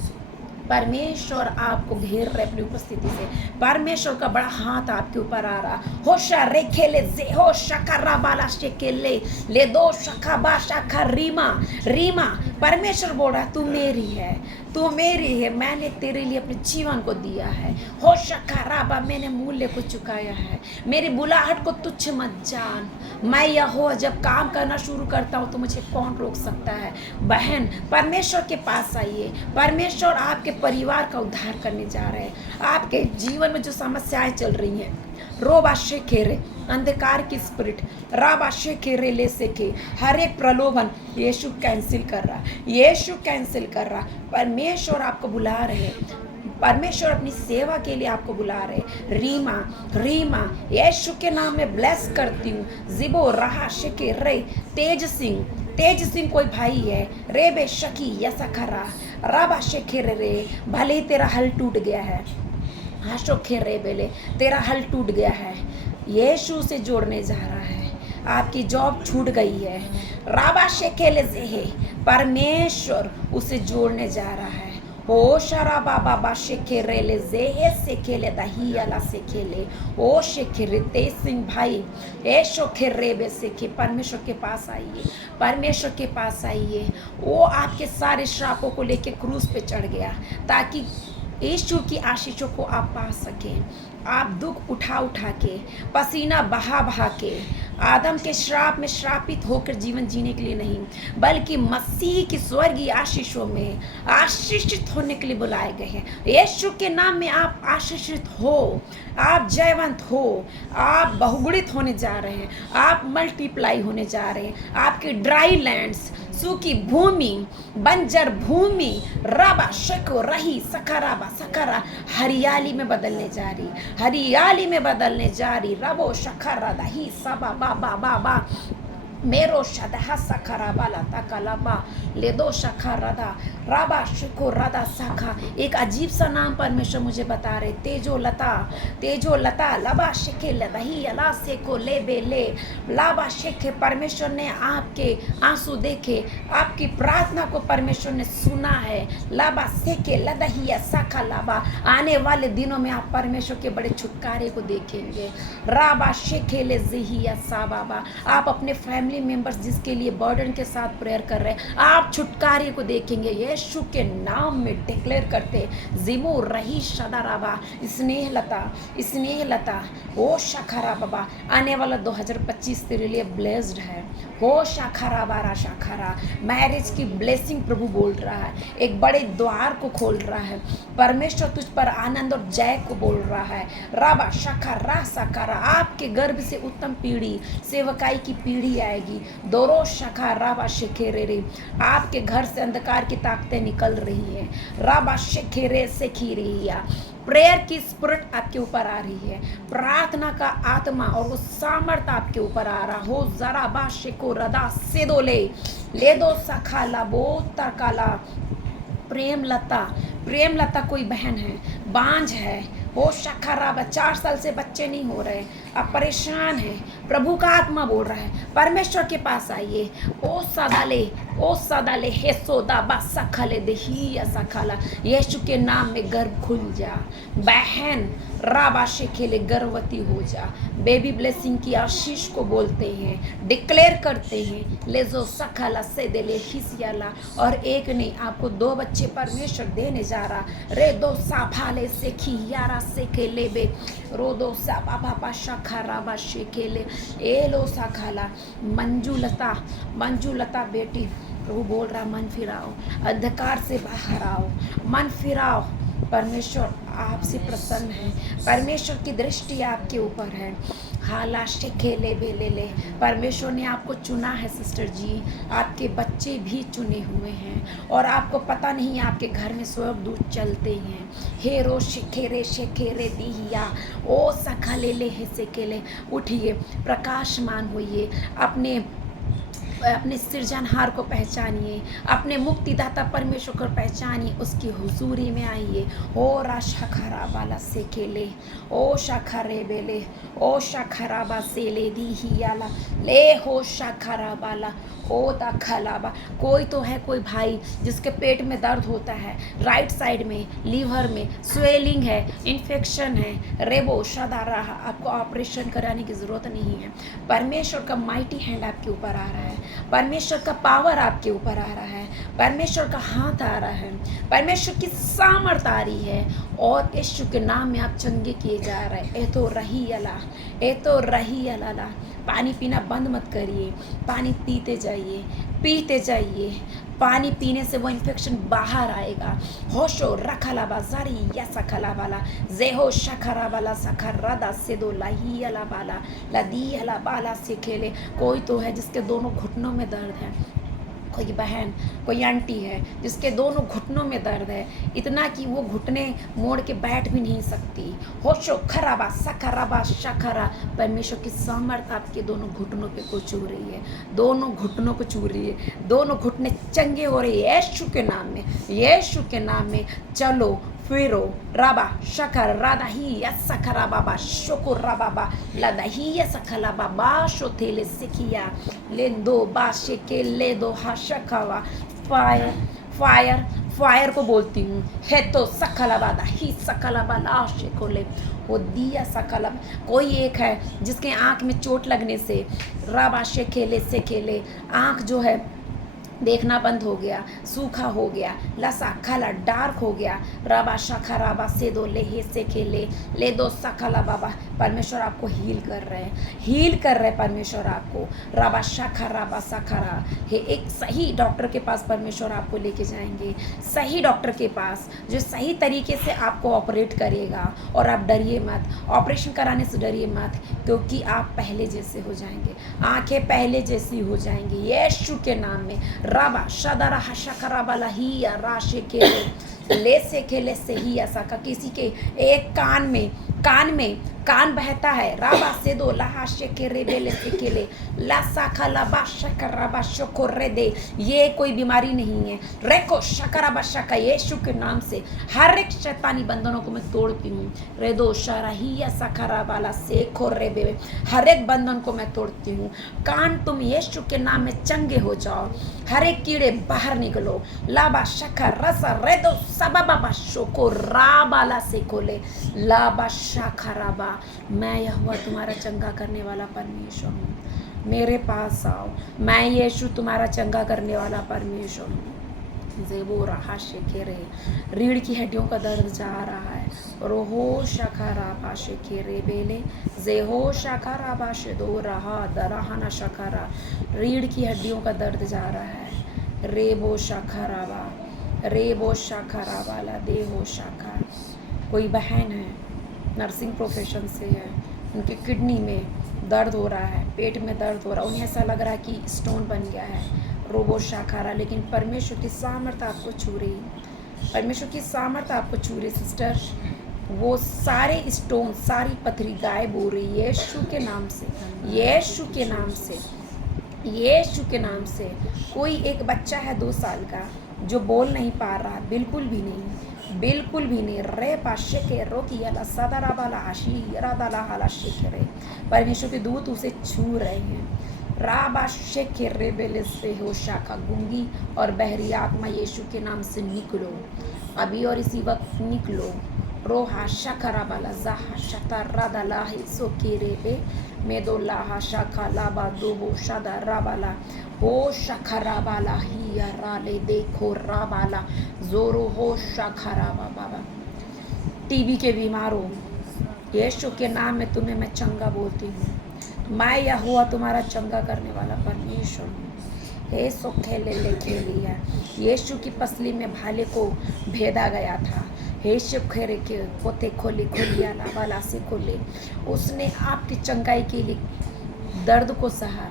परमेश्वर आपको घेर रहे अपनी उपस्थिति से। परमेश्वर का बड़ा हाथ आपके ऊपर आ रहा। होशा रेखेले जे हो शकरा बाला शेकेले ले दो शखा बा शखा रीमा। परमेश्वर बोल रहा तू मेरी है, तू मेरी है, मैंने तेरे लिए अपने जीवन को दिया है। हो शखा राबा, मैंने मूल्य को चुकाया है। मेरी बुलाहट को तुच्छ मत जान। मैं यहोवा जब काम करना शुरू करता हूँ तो मुझे कौन रोक सकता है। बहन परमेश्वर के पास आइए। परमेश्वर आपके परिवार का उद्धार करने जा रहे हैं। आपके जीवन में जो समस्याएं चल रही हैं, रोबा शेखेरे, अंधकार की स्पिरिट, राबा शेखेरे ले सेके, हर एक प्रलोभन यीशु कैंसिल कर रहा, यीशु कैंसिल कर रहा। परमेश्वर आपको बुला रहे हैं, परमेश्वर अपनी सेवा के लिए आपको बुला रहे। रीमा यीशु के नाम में ब्लेस करती हूँ। जिबो रहा शेके रे तेज सिंह कोई भाई है, रे बे शकी यसखरा राबा शेखेर रे, भले ही तेरा हल टूट गया है, हाशो खेरे बेले तेरा हल टूट गया है, यीशु से जोड़ने जा रहा है। आपकी जॉब छूट गई है, राबा शेखेले से परमेश्वर उसे जोड़ने जा रहा है। ओ शरा बाबा शेखेरे ले जे सेखेले दही अला सेखेले ओ शेखेरे तेज सिंह भाई ऐशो खेरे बे सेखे। परमेश्वर के पास आइए, परमेश्वर के पास आइए। वो आपके सारे श्रापों को लेके क्रूस पे चढ़ गया ताकि यीशु की आशीषों को आप पा सकें। आप दुख उठा के, पसीना बहा के, आदम के श्राप में श्रापित होकर जीवन जीने के लिए नहीं, बल्कि मसीह की स्वर्गीय आशीषों में आशीषित होने के लिए बुलाए गए हैं। यीशु के नाम में आप आशीषित हो, आप जयवंत हो, आप बहुगुणित होने जा रहे हैं, आप मल्टीप्लाई होने जा रहे हैं। आपके ड्राई लैंड्स, सूखी भूमि, बंजर भूमि, रबा शको रही सकराबा सकरा हरियाली में बदलने जा रही, हरियाली में बदलने जा रही। रबो शखरा दही सबा बाबा बाबा मेरो शदहा सखरा बाला तकलबा ले दो शखरदा राबा शिको रदा सखा। एक अजीब सा नाम परमेश्वर मुझे बता रहे, तेजो लता लबा शिके लदही अला से को ले बेले लाबा शिके। परमेश्वर ने आपके आंसू देखे, आपकी प्रार्थना को परमेश्वर ने सुना है। लाबा सेके लदही सखा लाबा। आने वाले दिनों में आप परमेश्वर के बड़े छुटकारे को देखेंगे। राबा शिके ले जिहिया सा बाबा। आप अपने फैमिली मेंबर्स जिसके लिए बर्डन के साथ प्रेयर कर रहे हैं, आप छुटकारे को देखेंगे। यीशु के नाम में डिक्लेयर करते, जिमो रही शदाराबा, स्नेह लता ओ शाखारा बाबा, आने वाला 2025 तेरे लिए ब्लेस्ड है। हो शाखारा बारा शाखारा, मैरिज की ब्लेसिंग प्रभु बोल रहा है, एक बड़े द्वार को खोल रहा है। परमेश्वर तुझ पर आनंद और जय को बोल रहा है। राबा शाखारा साकारा, आपके गर्भ से उत्तम पीढ़ी, सेवकाई की पीढ़ी आएगी। दोरो शाखा राबा शेखेरे रे, आपके घर से अंधकार की ताकतें निकल रही हैं। राबा शेखेरे से खीरिया, प्रेयर की स्पिरिट आपके ऊपर आ रही है, प्रार्थना का आत्मा और वो सामर्थ आपके ऊपर आ रहा हो। जरा बाशे को रदा से दो ले दो सखाला बो तकाला। प्रेम लता कोई बहन है, बांझ है, वो शखराब, 4 साल से बच्चे नहीं हो रहे, आप परेशान हैं, प्रभु का आत्मा बोल रहा है परमेश्वर के पास आइए। ओ सदाले हे सोदा बा सखले देही या सखला, यीशु के नाम में गर्भ खुल जा। बहन राबा शेखेले गर्भवती हो जा। बेबी ब्लेसिंग की आशीष को बोलते हैं, डिक्लेयर करते हैं। ले जो सखला से दे ले हिसियाला, और एक नहीं आपको 2 बच्चे परमेश्वर देने जा रहा। रे दो साभाले से खियारा से खेले बे रो दो सा बाबा शाखा बा शेखेले एलो साखाला। मंजूलता बेटी, प्रभु बोल रहा मन फिराओ, अंधकार से बाहर आओ, मन फिराओ। परमेश्वर आपसे प्रसन्न है, परमेश्वर की दृष्टि आपके ऊपर है। हाला शेखेले बेलेले, परमेश्वर ने आपको चुना है सिस्टर जी, आपके बच्चे भी चुने हुए हैं और आपको पता नहीं आपके घर में स्वर्गदूत चलते हैं। हे रो शेखेरे दिहिया ओ सखलेले हे सेकेले, उठिए, प्रकाशमान होइए, अपने सृजनहार को पहचानिए, अपने मुक्तिदाता परमेश्वर को पहचानिए, उसकी हुजूरी में आइए। ओ राशाखरा बाला से खेले, ओ शाखरे बेले, ओ शाखराबा से ले दी ही आला ले हो शाखरा बाला ओ दाखलाबा। कोई तो है, कोई भाई जिसके पेट में दर्द होता है, राइट साइड में, लीवर में स्वेलिंग है, इन्फेक्शन है, रेबो शदा रहा, आपको ऑपरेशन कराने की ज़रूरत नहीं है। परमेश्वर का माइटी हैंड आपके ऊपर आ रहा है, परमेश्वर का पावर आपके ऊपर आ रहा है, परमेश्वर का हाथ आ रहा है, परमेश्वर की सामर्थ आ रही है और यीशु के नाम में आप चंगे किए जा रहे हैं। ए तो रही अला। पानी पीना बंद मत करिए, पानी पीते जाइए। पानी पीने से वो इन्फेक्शन बाहर आएगा। होशो रखला बाजारी या सखला वाला जेहो शखरा वाला सखरादा से दो लाही अला बाला लदी अला बाला से खेले। कोई तो है जिसके दोनों घुटनों में दर्द है, कोई बहन, कोई आंटी है जिसके दोनों घुटनों में दर्द है, इतना कि वो घुटने मोड़ के बैठ भी नहीं सकती। होशो खराबा सखराबा शखरा, परमेश्वर की सामर्थ आपके दोनों घुटनों पे को छू रही है, दोनों घुटनों को छू रही है, दोनों घुटने चंगे हो रहे हैं यीशु के नाम में। चलो फिरो राबा शकर राधा ही या सखरा बाबा शोको राबा लदा ही या सखला बाबा शोथेले सिकिया लेंदो बाशे के ले दो हा शकावा। फायर को बोलती हूँ, है तो सकला बादा ही सकला बाला शेकोले वो दिया सकला। कोई एक है जिसके आँख में चोट लगने से राबा शेखेले से खेले, आँख जो है देखना बंद हो गया, सूखा हो गया, लसा खला डार्क हो गया। राबा शाखा राबा से दो ले से खेले ले दो सखला बाबा। परमेश्वर आपको हील कर रहे हैं परमेश्वर आपको। राबा शाखा राबा सखरा है, एक सही डॉक्टर के पास परमेश्वर आपको लेके जाएंगे, सही डॉक्टर के पास जो सही तरीके से आपको ऑपरेट करेगा। और आप डरिए मत, ऑपरेशन कराने से डरिए मत, क्योंकि आप पहले जैसे हो जाएंगे, आंखें पहले जैसी हो जाएंगी यीशु के नाम में। राबा शदरा हशकराबला ही या राशे के ले से खेले से ही ऐसा का किसी के एक कान बहता है। राबा से दो लहा शेके रेबेले से केले लासा खला बा शकराबा शको रे दे, ये कोई बीमारी नहीं है। रेको शकराबा शका, यीशु के नाम से हर एक शैतानी बंधनों को मैं तोड़ती हूँ। रे दो शराहिया सकराबाला से खो रे बे, हर एक बंधन को मैं तोड़ती हूँ। कान तुम यीशु के नाम में चंगे हो जाओ, हर एक कीड़े बाहर निकलो। लाबा शकर रसा रे दो सबा शोको राबाला से खोले लाबा शाखराबा। मैं यहोवा तुम्हारा चंगा करने वाला परमेश्वर हूँ, मेरे पास आओ। मैं यीशु तुम्हारा चंगा करने वाला परमेश्वर हूँ, जेबो रहा शेखेरे, रीढ़ की हड्डियों का दर्द जा रहा है। रोहो शखरा शेखेरे बेले, जेहो शखरा बाशे दो रहा दराहना शखरा, रीढ़ की हड्डियों का दर्द जा रहा है। रेबो शखराबा, रेबो शखराबाला देहो शाखा। कोई बहन है नर्सिंग प्रोफेशन से है, उनके किडनी में दर्द हो रहा है, पेट में दर्द हो रहा है, उन्हें ऐसा लग रहा है कि स्टोन बन गया है, रोबो शाखारा, लेकिन परमेश्वर की सामर्थ आपको छू रही, परमेश्वर की सामर्थ आपको छू रही सिस्टर। वो सारे स्टोन, सारी पथरी गायब हो रही है यीशु के नाम से, यीशु के नाम से, यीशु के नाम से। कोई एक बच्चा है 2 साल का जो बोल नहीं पा रहा, बिल्कुल भी नहीं, बिल्कुल भी नहीं। रे पाशे के रोकी अला सदरा बाला आशी रादाला हाला शेखरे, परमेश्वर के दूत उसे छू रहे हैं। राबा शेखरे बेले से हो शाखा, गूंगी और बहरी आत्मा यीशु के नाम से निकलो अभी और इसी वक्त निकलो। रोहा शखरा बाला जाहा शता रादा लाहे सो केरे बे मेदो लाहा शाखा लाबा दो हो शादा राबाला हो शखरा बाला ही राले देखो राबाला जोरो हो शखरा बाबा। टीबी के बीमारों, यीशु के नाम में तुम्हें मैं चंगा बोलती हूँ। मैं यहोवा तुम्हारा चंगा करने वाला परमेश्वर हूँ। हे सो खेले ले खेलिया, यीशु की पसली में भाले को भेदा गया था। हे शिव खेरे के पोते खोले खोलिया लाबाला से खोले, उसने आपकी चंगाई के लिए दर्द को सहा,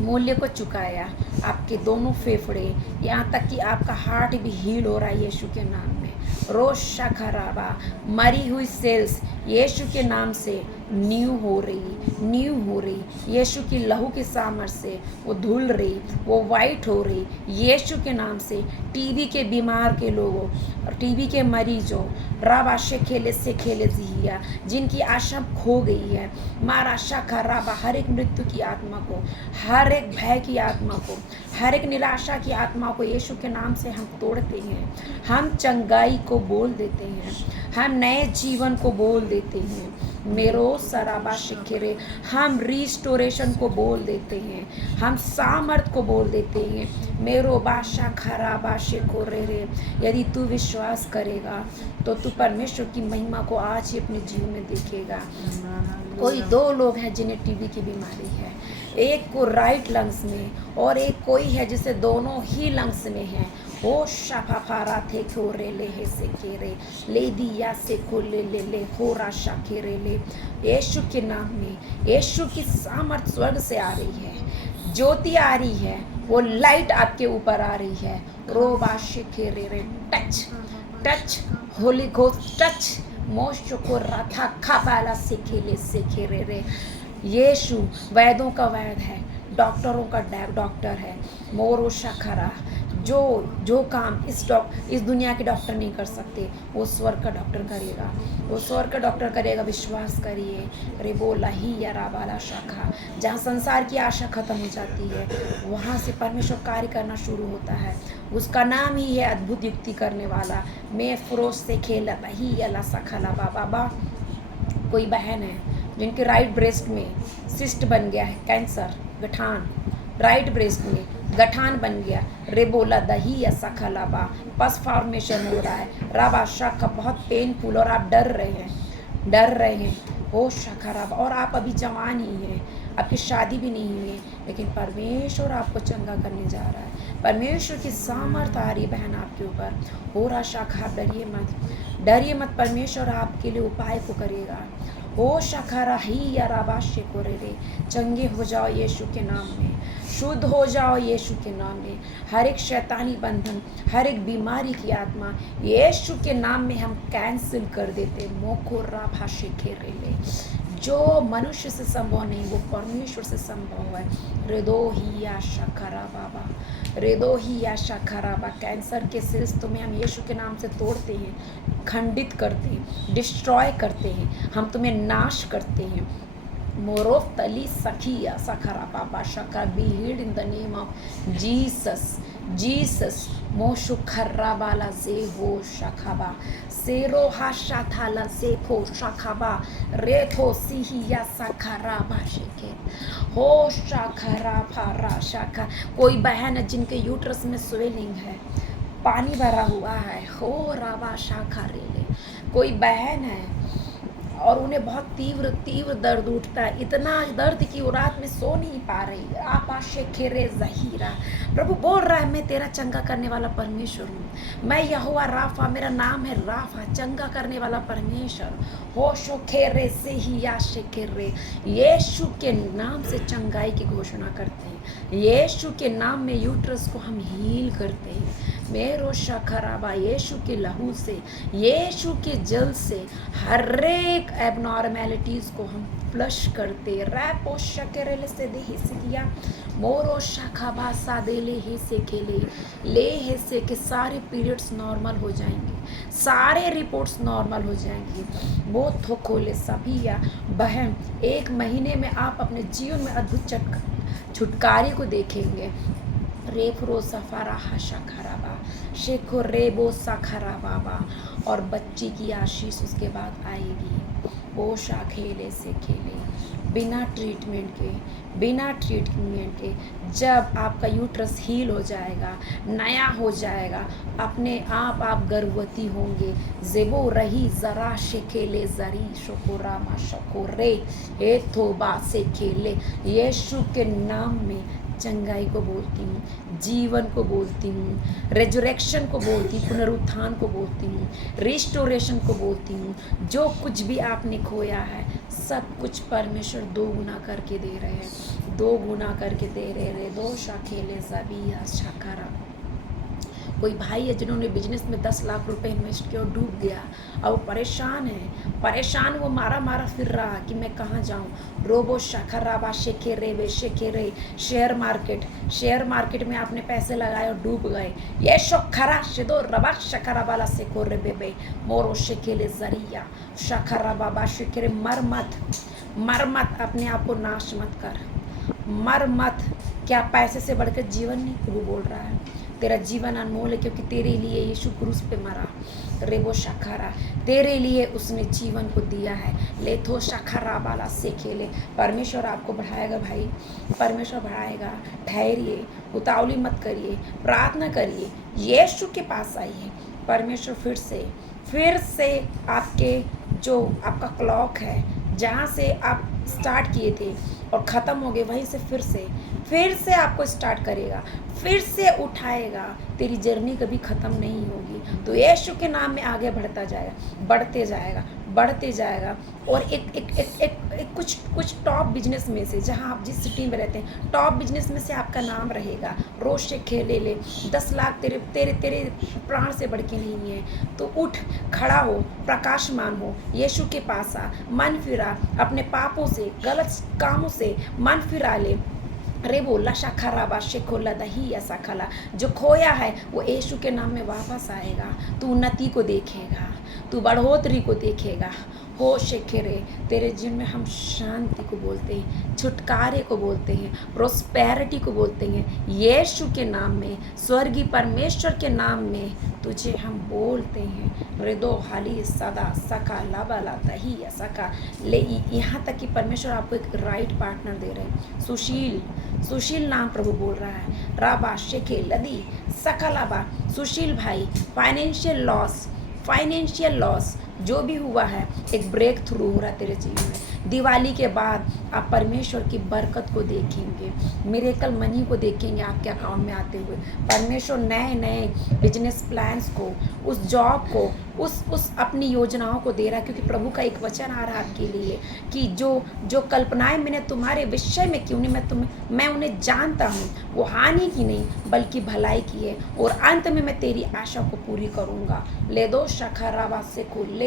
मूल्य को चुकाया। आपके दोनों फेफड़े, यहाँ तक कि आपका हार्ट भी हील हो रहा है यीशु के नाम में। रोशा खराबा, मरी हुई सेल्स यीशु के नाम से न्यू हो रही, न्यू हो रही। यीशु की लहू के सामर्थ से वो धुल रही, वो वाइट हो रही यीशु के नाम से। टीबी के बीमार के लोगों, टीबी के मरीजों, राबा शेखेले से खेले जिया, जिनकी आशा खो गई है, मारा शाखा राबा, हर एक मृत्यु की आत्मा को, हर एक भय की आत्मा को, हर एक निराशा की आत्मा को यीशु के नाम से हम तोड़ते हैं। हम चंगाई को बोल देते हैं, हम नए जीवन को बोल देते हैं। मेरो सराबा शिखरे, हम रिस्टोरेशन को बोल देते हैं, हम सामर्थ को बोल देते हैं। मेरो बाशा खराबा शिखो रे। यदि तू विश्वास करेगा तो तू परमेश्वर की महिमा को आज ही अपने जीवन में देखेगा। कोई 2 लोग हैं जिन्हें टीबी की बीमारी है, एक को राइट लंग्स में और एक कोई है जिसे दोनों ही लंग्स में है। ओ शाफाफारा थे खोरे ले हे से केरे ले दिया से खोले ले हो राशा केरे ले। यीशु के नाम में, यीशु की सामर्थ स्वर्ग से आ रही है, ज्योति आ रही है, वो लाइट आपके ऊपर आ रही है। रोबा शिखेरे रे, touch touch holy ghost touch मोशो को रथा खाबाला सिखेले सिखेरे रे। यीशु वैदों का वैद है, डॉक्टरों का डॉक्टर है। मोरो शखरा, जो काम इस दुनिया के डॉक्टर नहीं कर सकते, वो स्वर्ग का डॉक्टर करेगा, वो स्वर्ग का डॉक्टर करेगा। विश्वास करिए। रे बोला ही या राबाला शाखा, जहाँ संसार की आशा खत्म हो जाती है वहाँ से परमेश्वर कार्य करना शुरू होता है। उसका नाम ही है अद्भुत युक्ति करने वाला। मैं फरोश से खेला ही अला सखला बाबा। कोई बहन है जिनके राइट ब्रेस्ट में सिस्ट बन गया है, कैंसर, गठान, राइट ब्रेस्ट में गठान बन गया। रेबोला दही या सखलाबा, पस फॉर्मेशन हो रहा है, राबा शाखा बहुत पेनफुल, और आप डर रहे हैं हो शखराबा। और आप अभी जवान ही हैं, आपकी शादी भी नहीं हुई है, लेकिन परमेश्वर आपको चंगा करने जा रहा है। परमेश्वर की सामर्थ आ रही बहन आपके ऊपर। हो रहा शाखा, डरिए मत, डरिए मत, परमेश्वर आपके लिए उपाय को करेगा। हो शखरा ही या राबाशे को रे, चंगे हो जाओ यीशु के नाम में, शुद्ध हो जाओ यीशु के नाम में। हर एक शैतानी बंधन, हर एक बीमारी की आत्मा यीशु के नाम में हम कैंसिल कर देते। मोको राभाशे खेरे ले, जो मनुष्य से संभव नहीं वो परमेश्वर से संभव है। हृदो ही आशा खरा बाबा, हृदो ही आशा खरा बा। कैंसर के सेल्स तुम्हें हम यीशु के नाम से तोड़ते हैं, खंडित करते हैं, डिस्ट्रॉय करते हैं, हम तुम्हें नाश करते हैं। मोरोफ तली सखिया सखरा बाबा शका, be healed in the name of Jesus, Jesus. मोशु खर्रा बाला जे हो शखाबा, सेरो हाशा थाला से खो शखाबा, रेथो सिहिया सखरा भाषे हो शखरा फारा शखा। कोई बहन है जिनके यूट्रस में स्वेलिंग है, पानी भरा हुआ है, हो राबा शाखा रेले। कोई बहन है और उन्हें बहुत तीव्र तीव्र दर्द उठता है, इतना दर्द कि वो रात में सो नहीं पा रही। आप आशे खेरे जहीरा, प्रभु बोल रहा है मैं तेरा चंगा करने वाला परमेश्वर हूँ। मैं यहोवा राफा, मेरा नाम है राफा, चंगा करने वाला परमेश्वर। होशो खेरे से ही आशे खेरे, यीशु के नाम से चंगाई की घोषणा करते हैं। यीशु के नाम में यूट्रस को हम हील करते हैं। मेरो शखराबा, यीशु के लहू से, यीशु के जल से हर एक एबनॉर्मेलिटीज को हम फ्लश करते। रैपो शकेरेल से दे हिसिया, मोरो शखाबा सादेले हे से खेले ले हे से के सारे पीरियड्स नॉर्मल हो जाएंगे, सारे रिपोर्ट्स नॉर्मल हो जाएंगी। वो थोकोले सभी या बहन, 1 महीने में आप अपने जीवन में अद्भुत छुटकारे को देखेंगे। रेफरो सफारा हाशा खराबा, शेखो रेबो साखरा बाबा, और बच्ची की आशीष उसके बाद आएगी। वो खेले से खेले, बिना ट्रीटमेंट के जब आपका यूट्रस हील हो जाएगा, नया हो जाएगा, अपने आप गर्भवती होंगे। जेबो रही जरा शेखेले जरी शकोरा मा शकोरे ए थोबा से खेले। यीशु के नाम में चंगाई को बोलती हूँ, जीवन को बोलती हूँ, रेजुरेक्शन को बोलती हूँ, पुनरुत्थान को बोलती हूँ, रिस्टोरेशन को बोलती हूँ। जो कुछ भी आपने खोया है सब कुछ परमेश्वर 2 गुना करके दे रहे हैं, 2 गुना करके दे रहे। 2 शाखेले ज़बिया शाखरा। कोई भाई है जिन्होंने बिजनेस में 10 लाख रुपए इन्वेस्ट किया और डूब गया। अब वो परेशान वो मारा फिर रहा कि मैं कहाँ जाऊँ। रोबो शखराबा शेखे रे शेयर मार्केट में आपने पैसे लगाए और डूब गए। ये शखरा शेदो रबा शखराबाला शेखो रे बेबे मोरो शेखेले जरिया शखरा बाबा शेखे। मर मत, अपने आप को नाश मत कर, मर मत। क्या पैसे से बढ़कर जीवन नहीं? प्रभु बोल रहा है तेरा जीवन अनमोल है, क्योंकि तेरे लिए यीशु क्रूस पे मरा। रेबो शखारा, तेरे लिए उसने जीवन को दिया है। लेथो शखारा वाला से खेले। परमेश्वर आपको बढ़ाएगा भाई, परमेश्वर बढ़ाएगा। ठहरिए, उतावली मत करिए, प्रार्थना करिए, यीशु के पास आइए। परमेश्वर फिर से आपके जो आपका क्लॉक है, जहाँ से आप स्टार्ट किए थे और ख़त्म हो गए, वहीं से फिर से आपको स्टार्ट करेगा, फिर से उठाएगा। तेरी जर्नी कभी ख़त्म नहीं होगी। तो यीशु के नाम में आगे बढ़ते जाएगा। और एक कुछ टॉप बिजनेस में से, जहां आप जिस सिटी में रहते हैं, टॉप बिजनेस में से आपका नाम रहेगा। रोज से खेले ले 10 लाख तेरे प्राण से बढ़ के नहीं है। तो उठ, खड़ा हो, प्रकाशमान हो, यीशु के पास आ, मन फिरा, अपने पापों से, गलत कामों से मन फिरा ले। अरे बोला शाखराबा शेखोला दही ऐसा खला। जो खोया है वो यीशु के नाम में वापस आएगा। तू उन्नति को देखेगा, तू बढ़ोतरी को देखेगा। हो शेखेरे, तेरे जीवन में हम शांति को बोलते हैं, छुटकारे को बोलते हैं, प्रोस्पेरिटी को बोलते हैं। यीशु के नाम में, स्वर्गीय परमेश्वर के नाम में तुझे हम बोलते हैं। रेदो हाली सदा सका लाबाला दही सका ले। यहाँ तक कि परमेश्वर आपको एक राइट पार्टनर दे रहे हैं। सुशील नाम प्रभु बोल रहा है। राबा शेखे लदी सका लाबा। सुशील भाई, फाइनेंशियल लॉस जो भी हुआ है, एक ब्रेक थ्रू हो रहा है तेरे जीवन में। दिवाली के बाद आप परमेश्वर की बरकत को देखेंगे, मिरेकल मनी को देखेंगे आपके अकाउंट में आते हुए। परमेश्वर नए बिजनेस प्लान्स को, उस जॉब को, उस अपनी योजनाओं को दे रहा है। क्योंकि प्रभु का एक वचन आ रहा है आपके लिए कि जो कल्पनाएं मैंने तुम्हारे विषय में क्यों नहीं, मैं उन्हें जानता हूँ, वो हानि की नहीं बल्कि भलाई की है, और अंत में मैं तेरी आशा को पूरी करूँगा। ले दो शखरावा से खुले।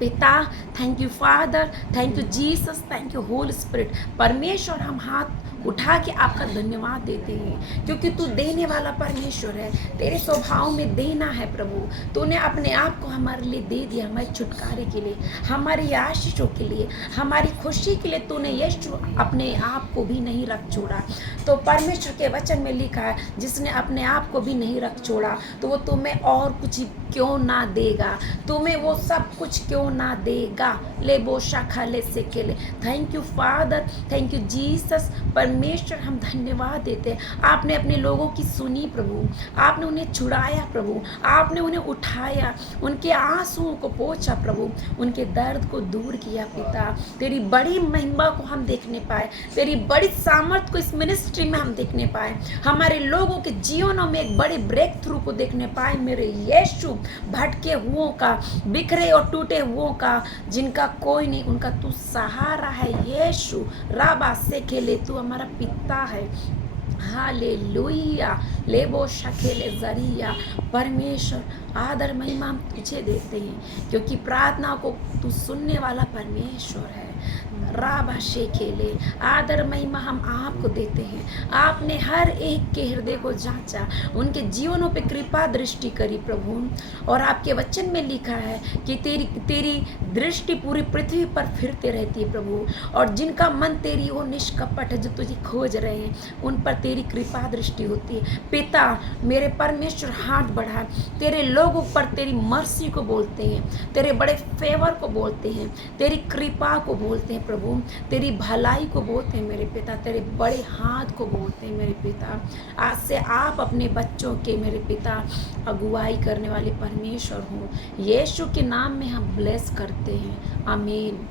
पिता, thank you father, thank you Jesus, thank you holy spirit. परमेश्वर, हम हाथ उठा के आपका धन्यवाद देते हैं, क्योंकि तू देने वाला परमेश्वर है। तेरे स्वभाव में देना है प्रभु। तूने अपने आप को हमारे लिए दे दिया, हमारे छुटकारे के लिए, हमारी आशीषों के लिए, हमारी खुशी के लिए। तूने यीशु अपने आप को भी नहीं रख छोड़ा। तो परमेश्वर के वचन में लिखा है, जिसने अपने आप को भी नहीं रख छोड़ा तो वो तुम्हें और कुछ क्यों ना देगा, तुम्हें वो सब कुछ क्यों ना देगा। ले बो शाखा ले से के ले। Thank you father, thank you Jesus. परमेश्वर हम धन्यवाद देते हैं। आपने अपने लोगों की सुनी प्रभु, आपने उन्हें छुड़ाया प्रभु, आपने उन्हें उठाया, उनके आंसुओं को पोंछा प्रभु, उनके दर्द को दूर किया पिता। तेरी बड़ी महिमा को हम देखने पाए, तेरी बड़ी सामर्थ को इस मिनिस्ट्री में हम देखने पाए, हमारे लोगों के जीवनों में एक बड़े ब्रेक थ्रू को देखने पाए। मेरे यीशु, भटके हुओं का, बिखरे और टूटे हुओं का, जिनका कोई नहीं, उनका तू सहारा है यीशु। राबा से खेले, तू हमारा पिता है। हालेलुया, लेबो शकेले जरिया। परमेश्वर, आदर महिमा हम तुझे देते हैं, क्योंकि प्रार्थना को तू सुनने वाला परमेश्वर है। राबा शेखेले, आदर महिमा हम आपको देते हैं। आपने हर एक के हृदय को जांचा, उनके जीवनों पे कृपा दृष्टि करी प्रभु, और आपके वचन में लिखा है कि तेरी दृष्टि पूरी पृथ्वी पर फिरते रहती है प्रभु, और जिनका मन तेरी ओर निष्कपट है, जो तुझे खोज रहे हैं, उन पर तेरी कृपा दृष्टि होती है। पिता मेरे परमेश्वर, हाथ बढ़ा, तेरे लोगों पर तेरी मर्सी को बोलते हैं, तेरे बड़े फेवर को बोलते हैं, तेरी कृपा को बोलते हैं प्रभु, तेरी भलाई को बोलते हैं मेरे पिता, तेरे बड़े हाथ को बोलते हैं मेरे पिता। आज से आप अपने बच्चों के मेरे पिता अगुवाई करने वाले परमेश्वर हो। यीशु के नाम में हम ब्लेस करते हैं, आमीन।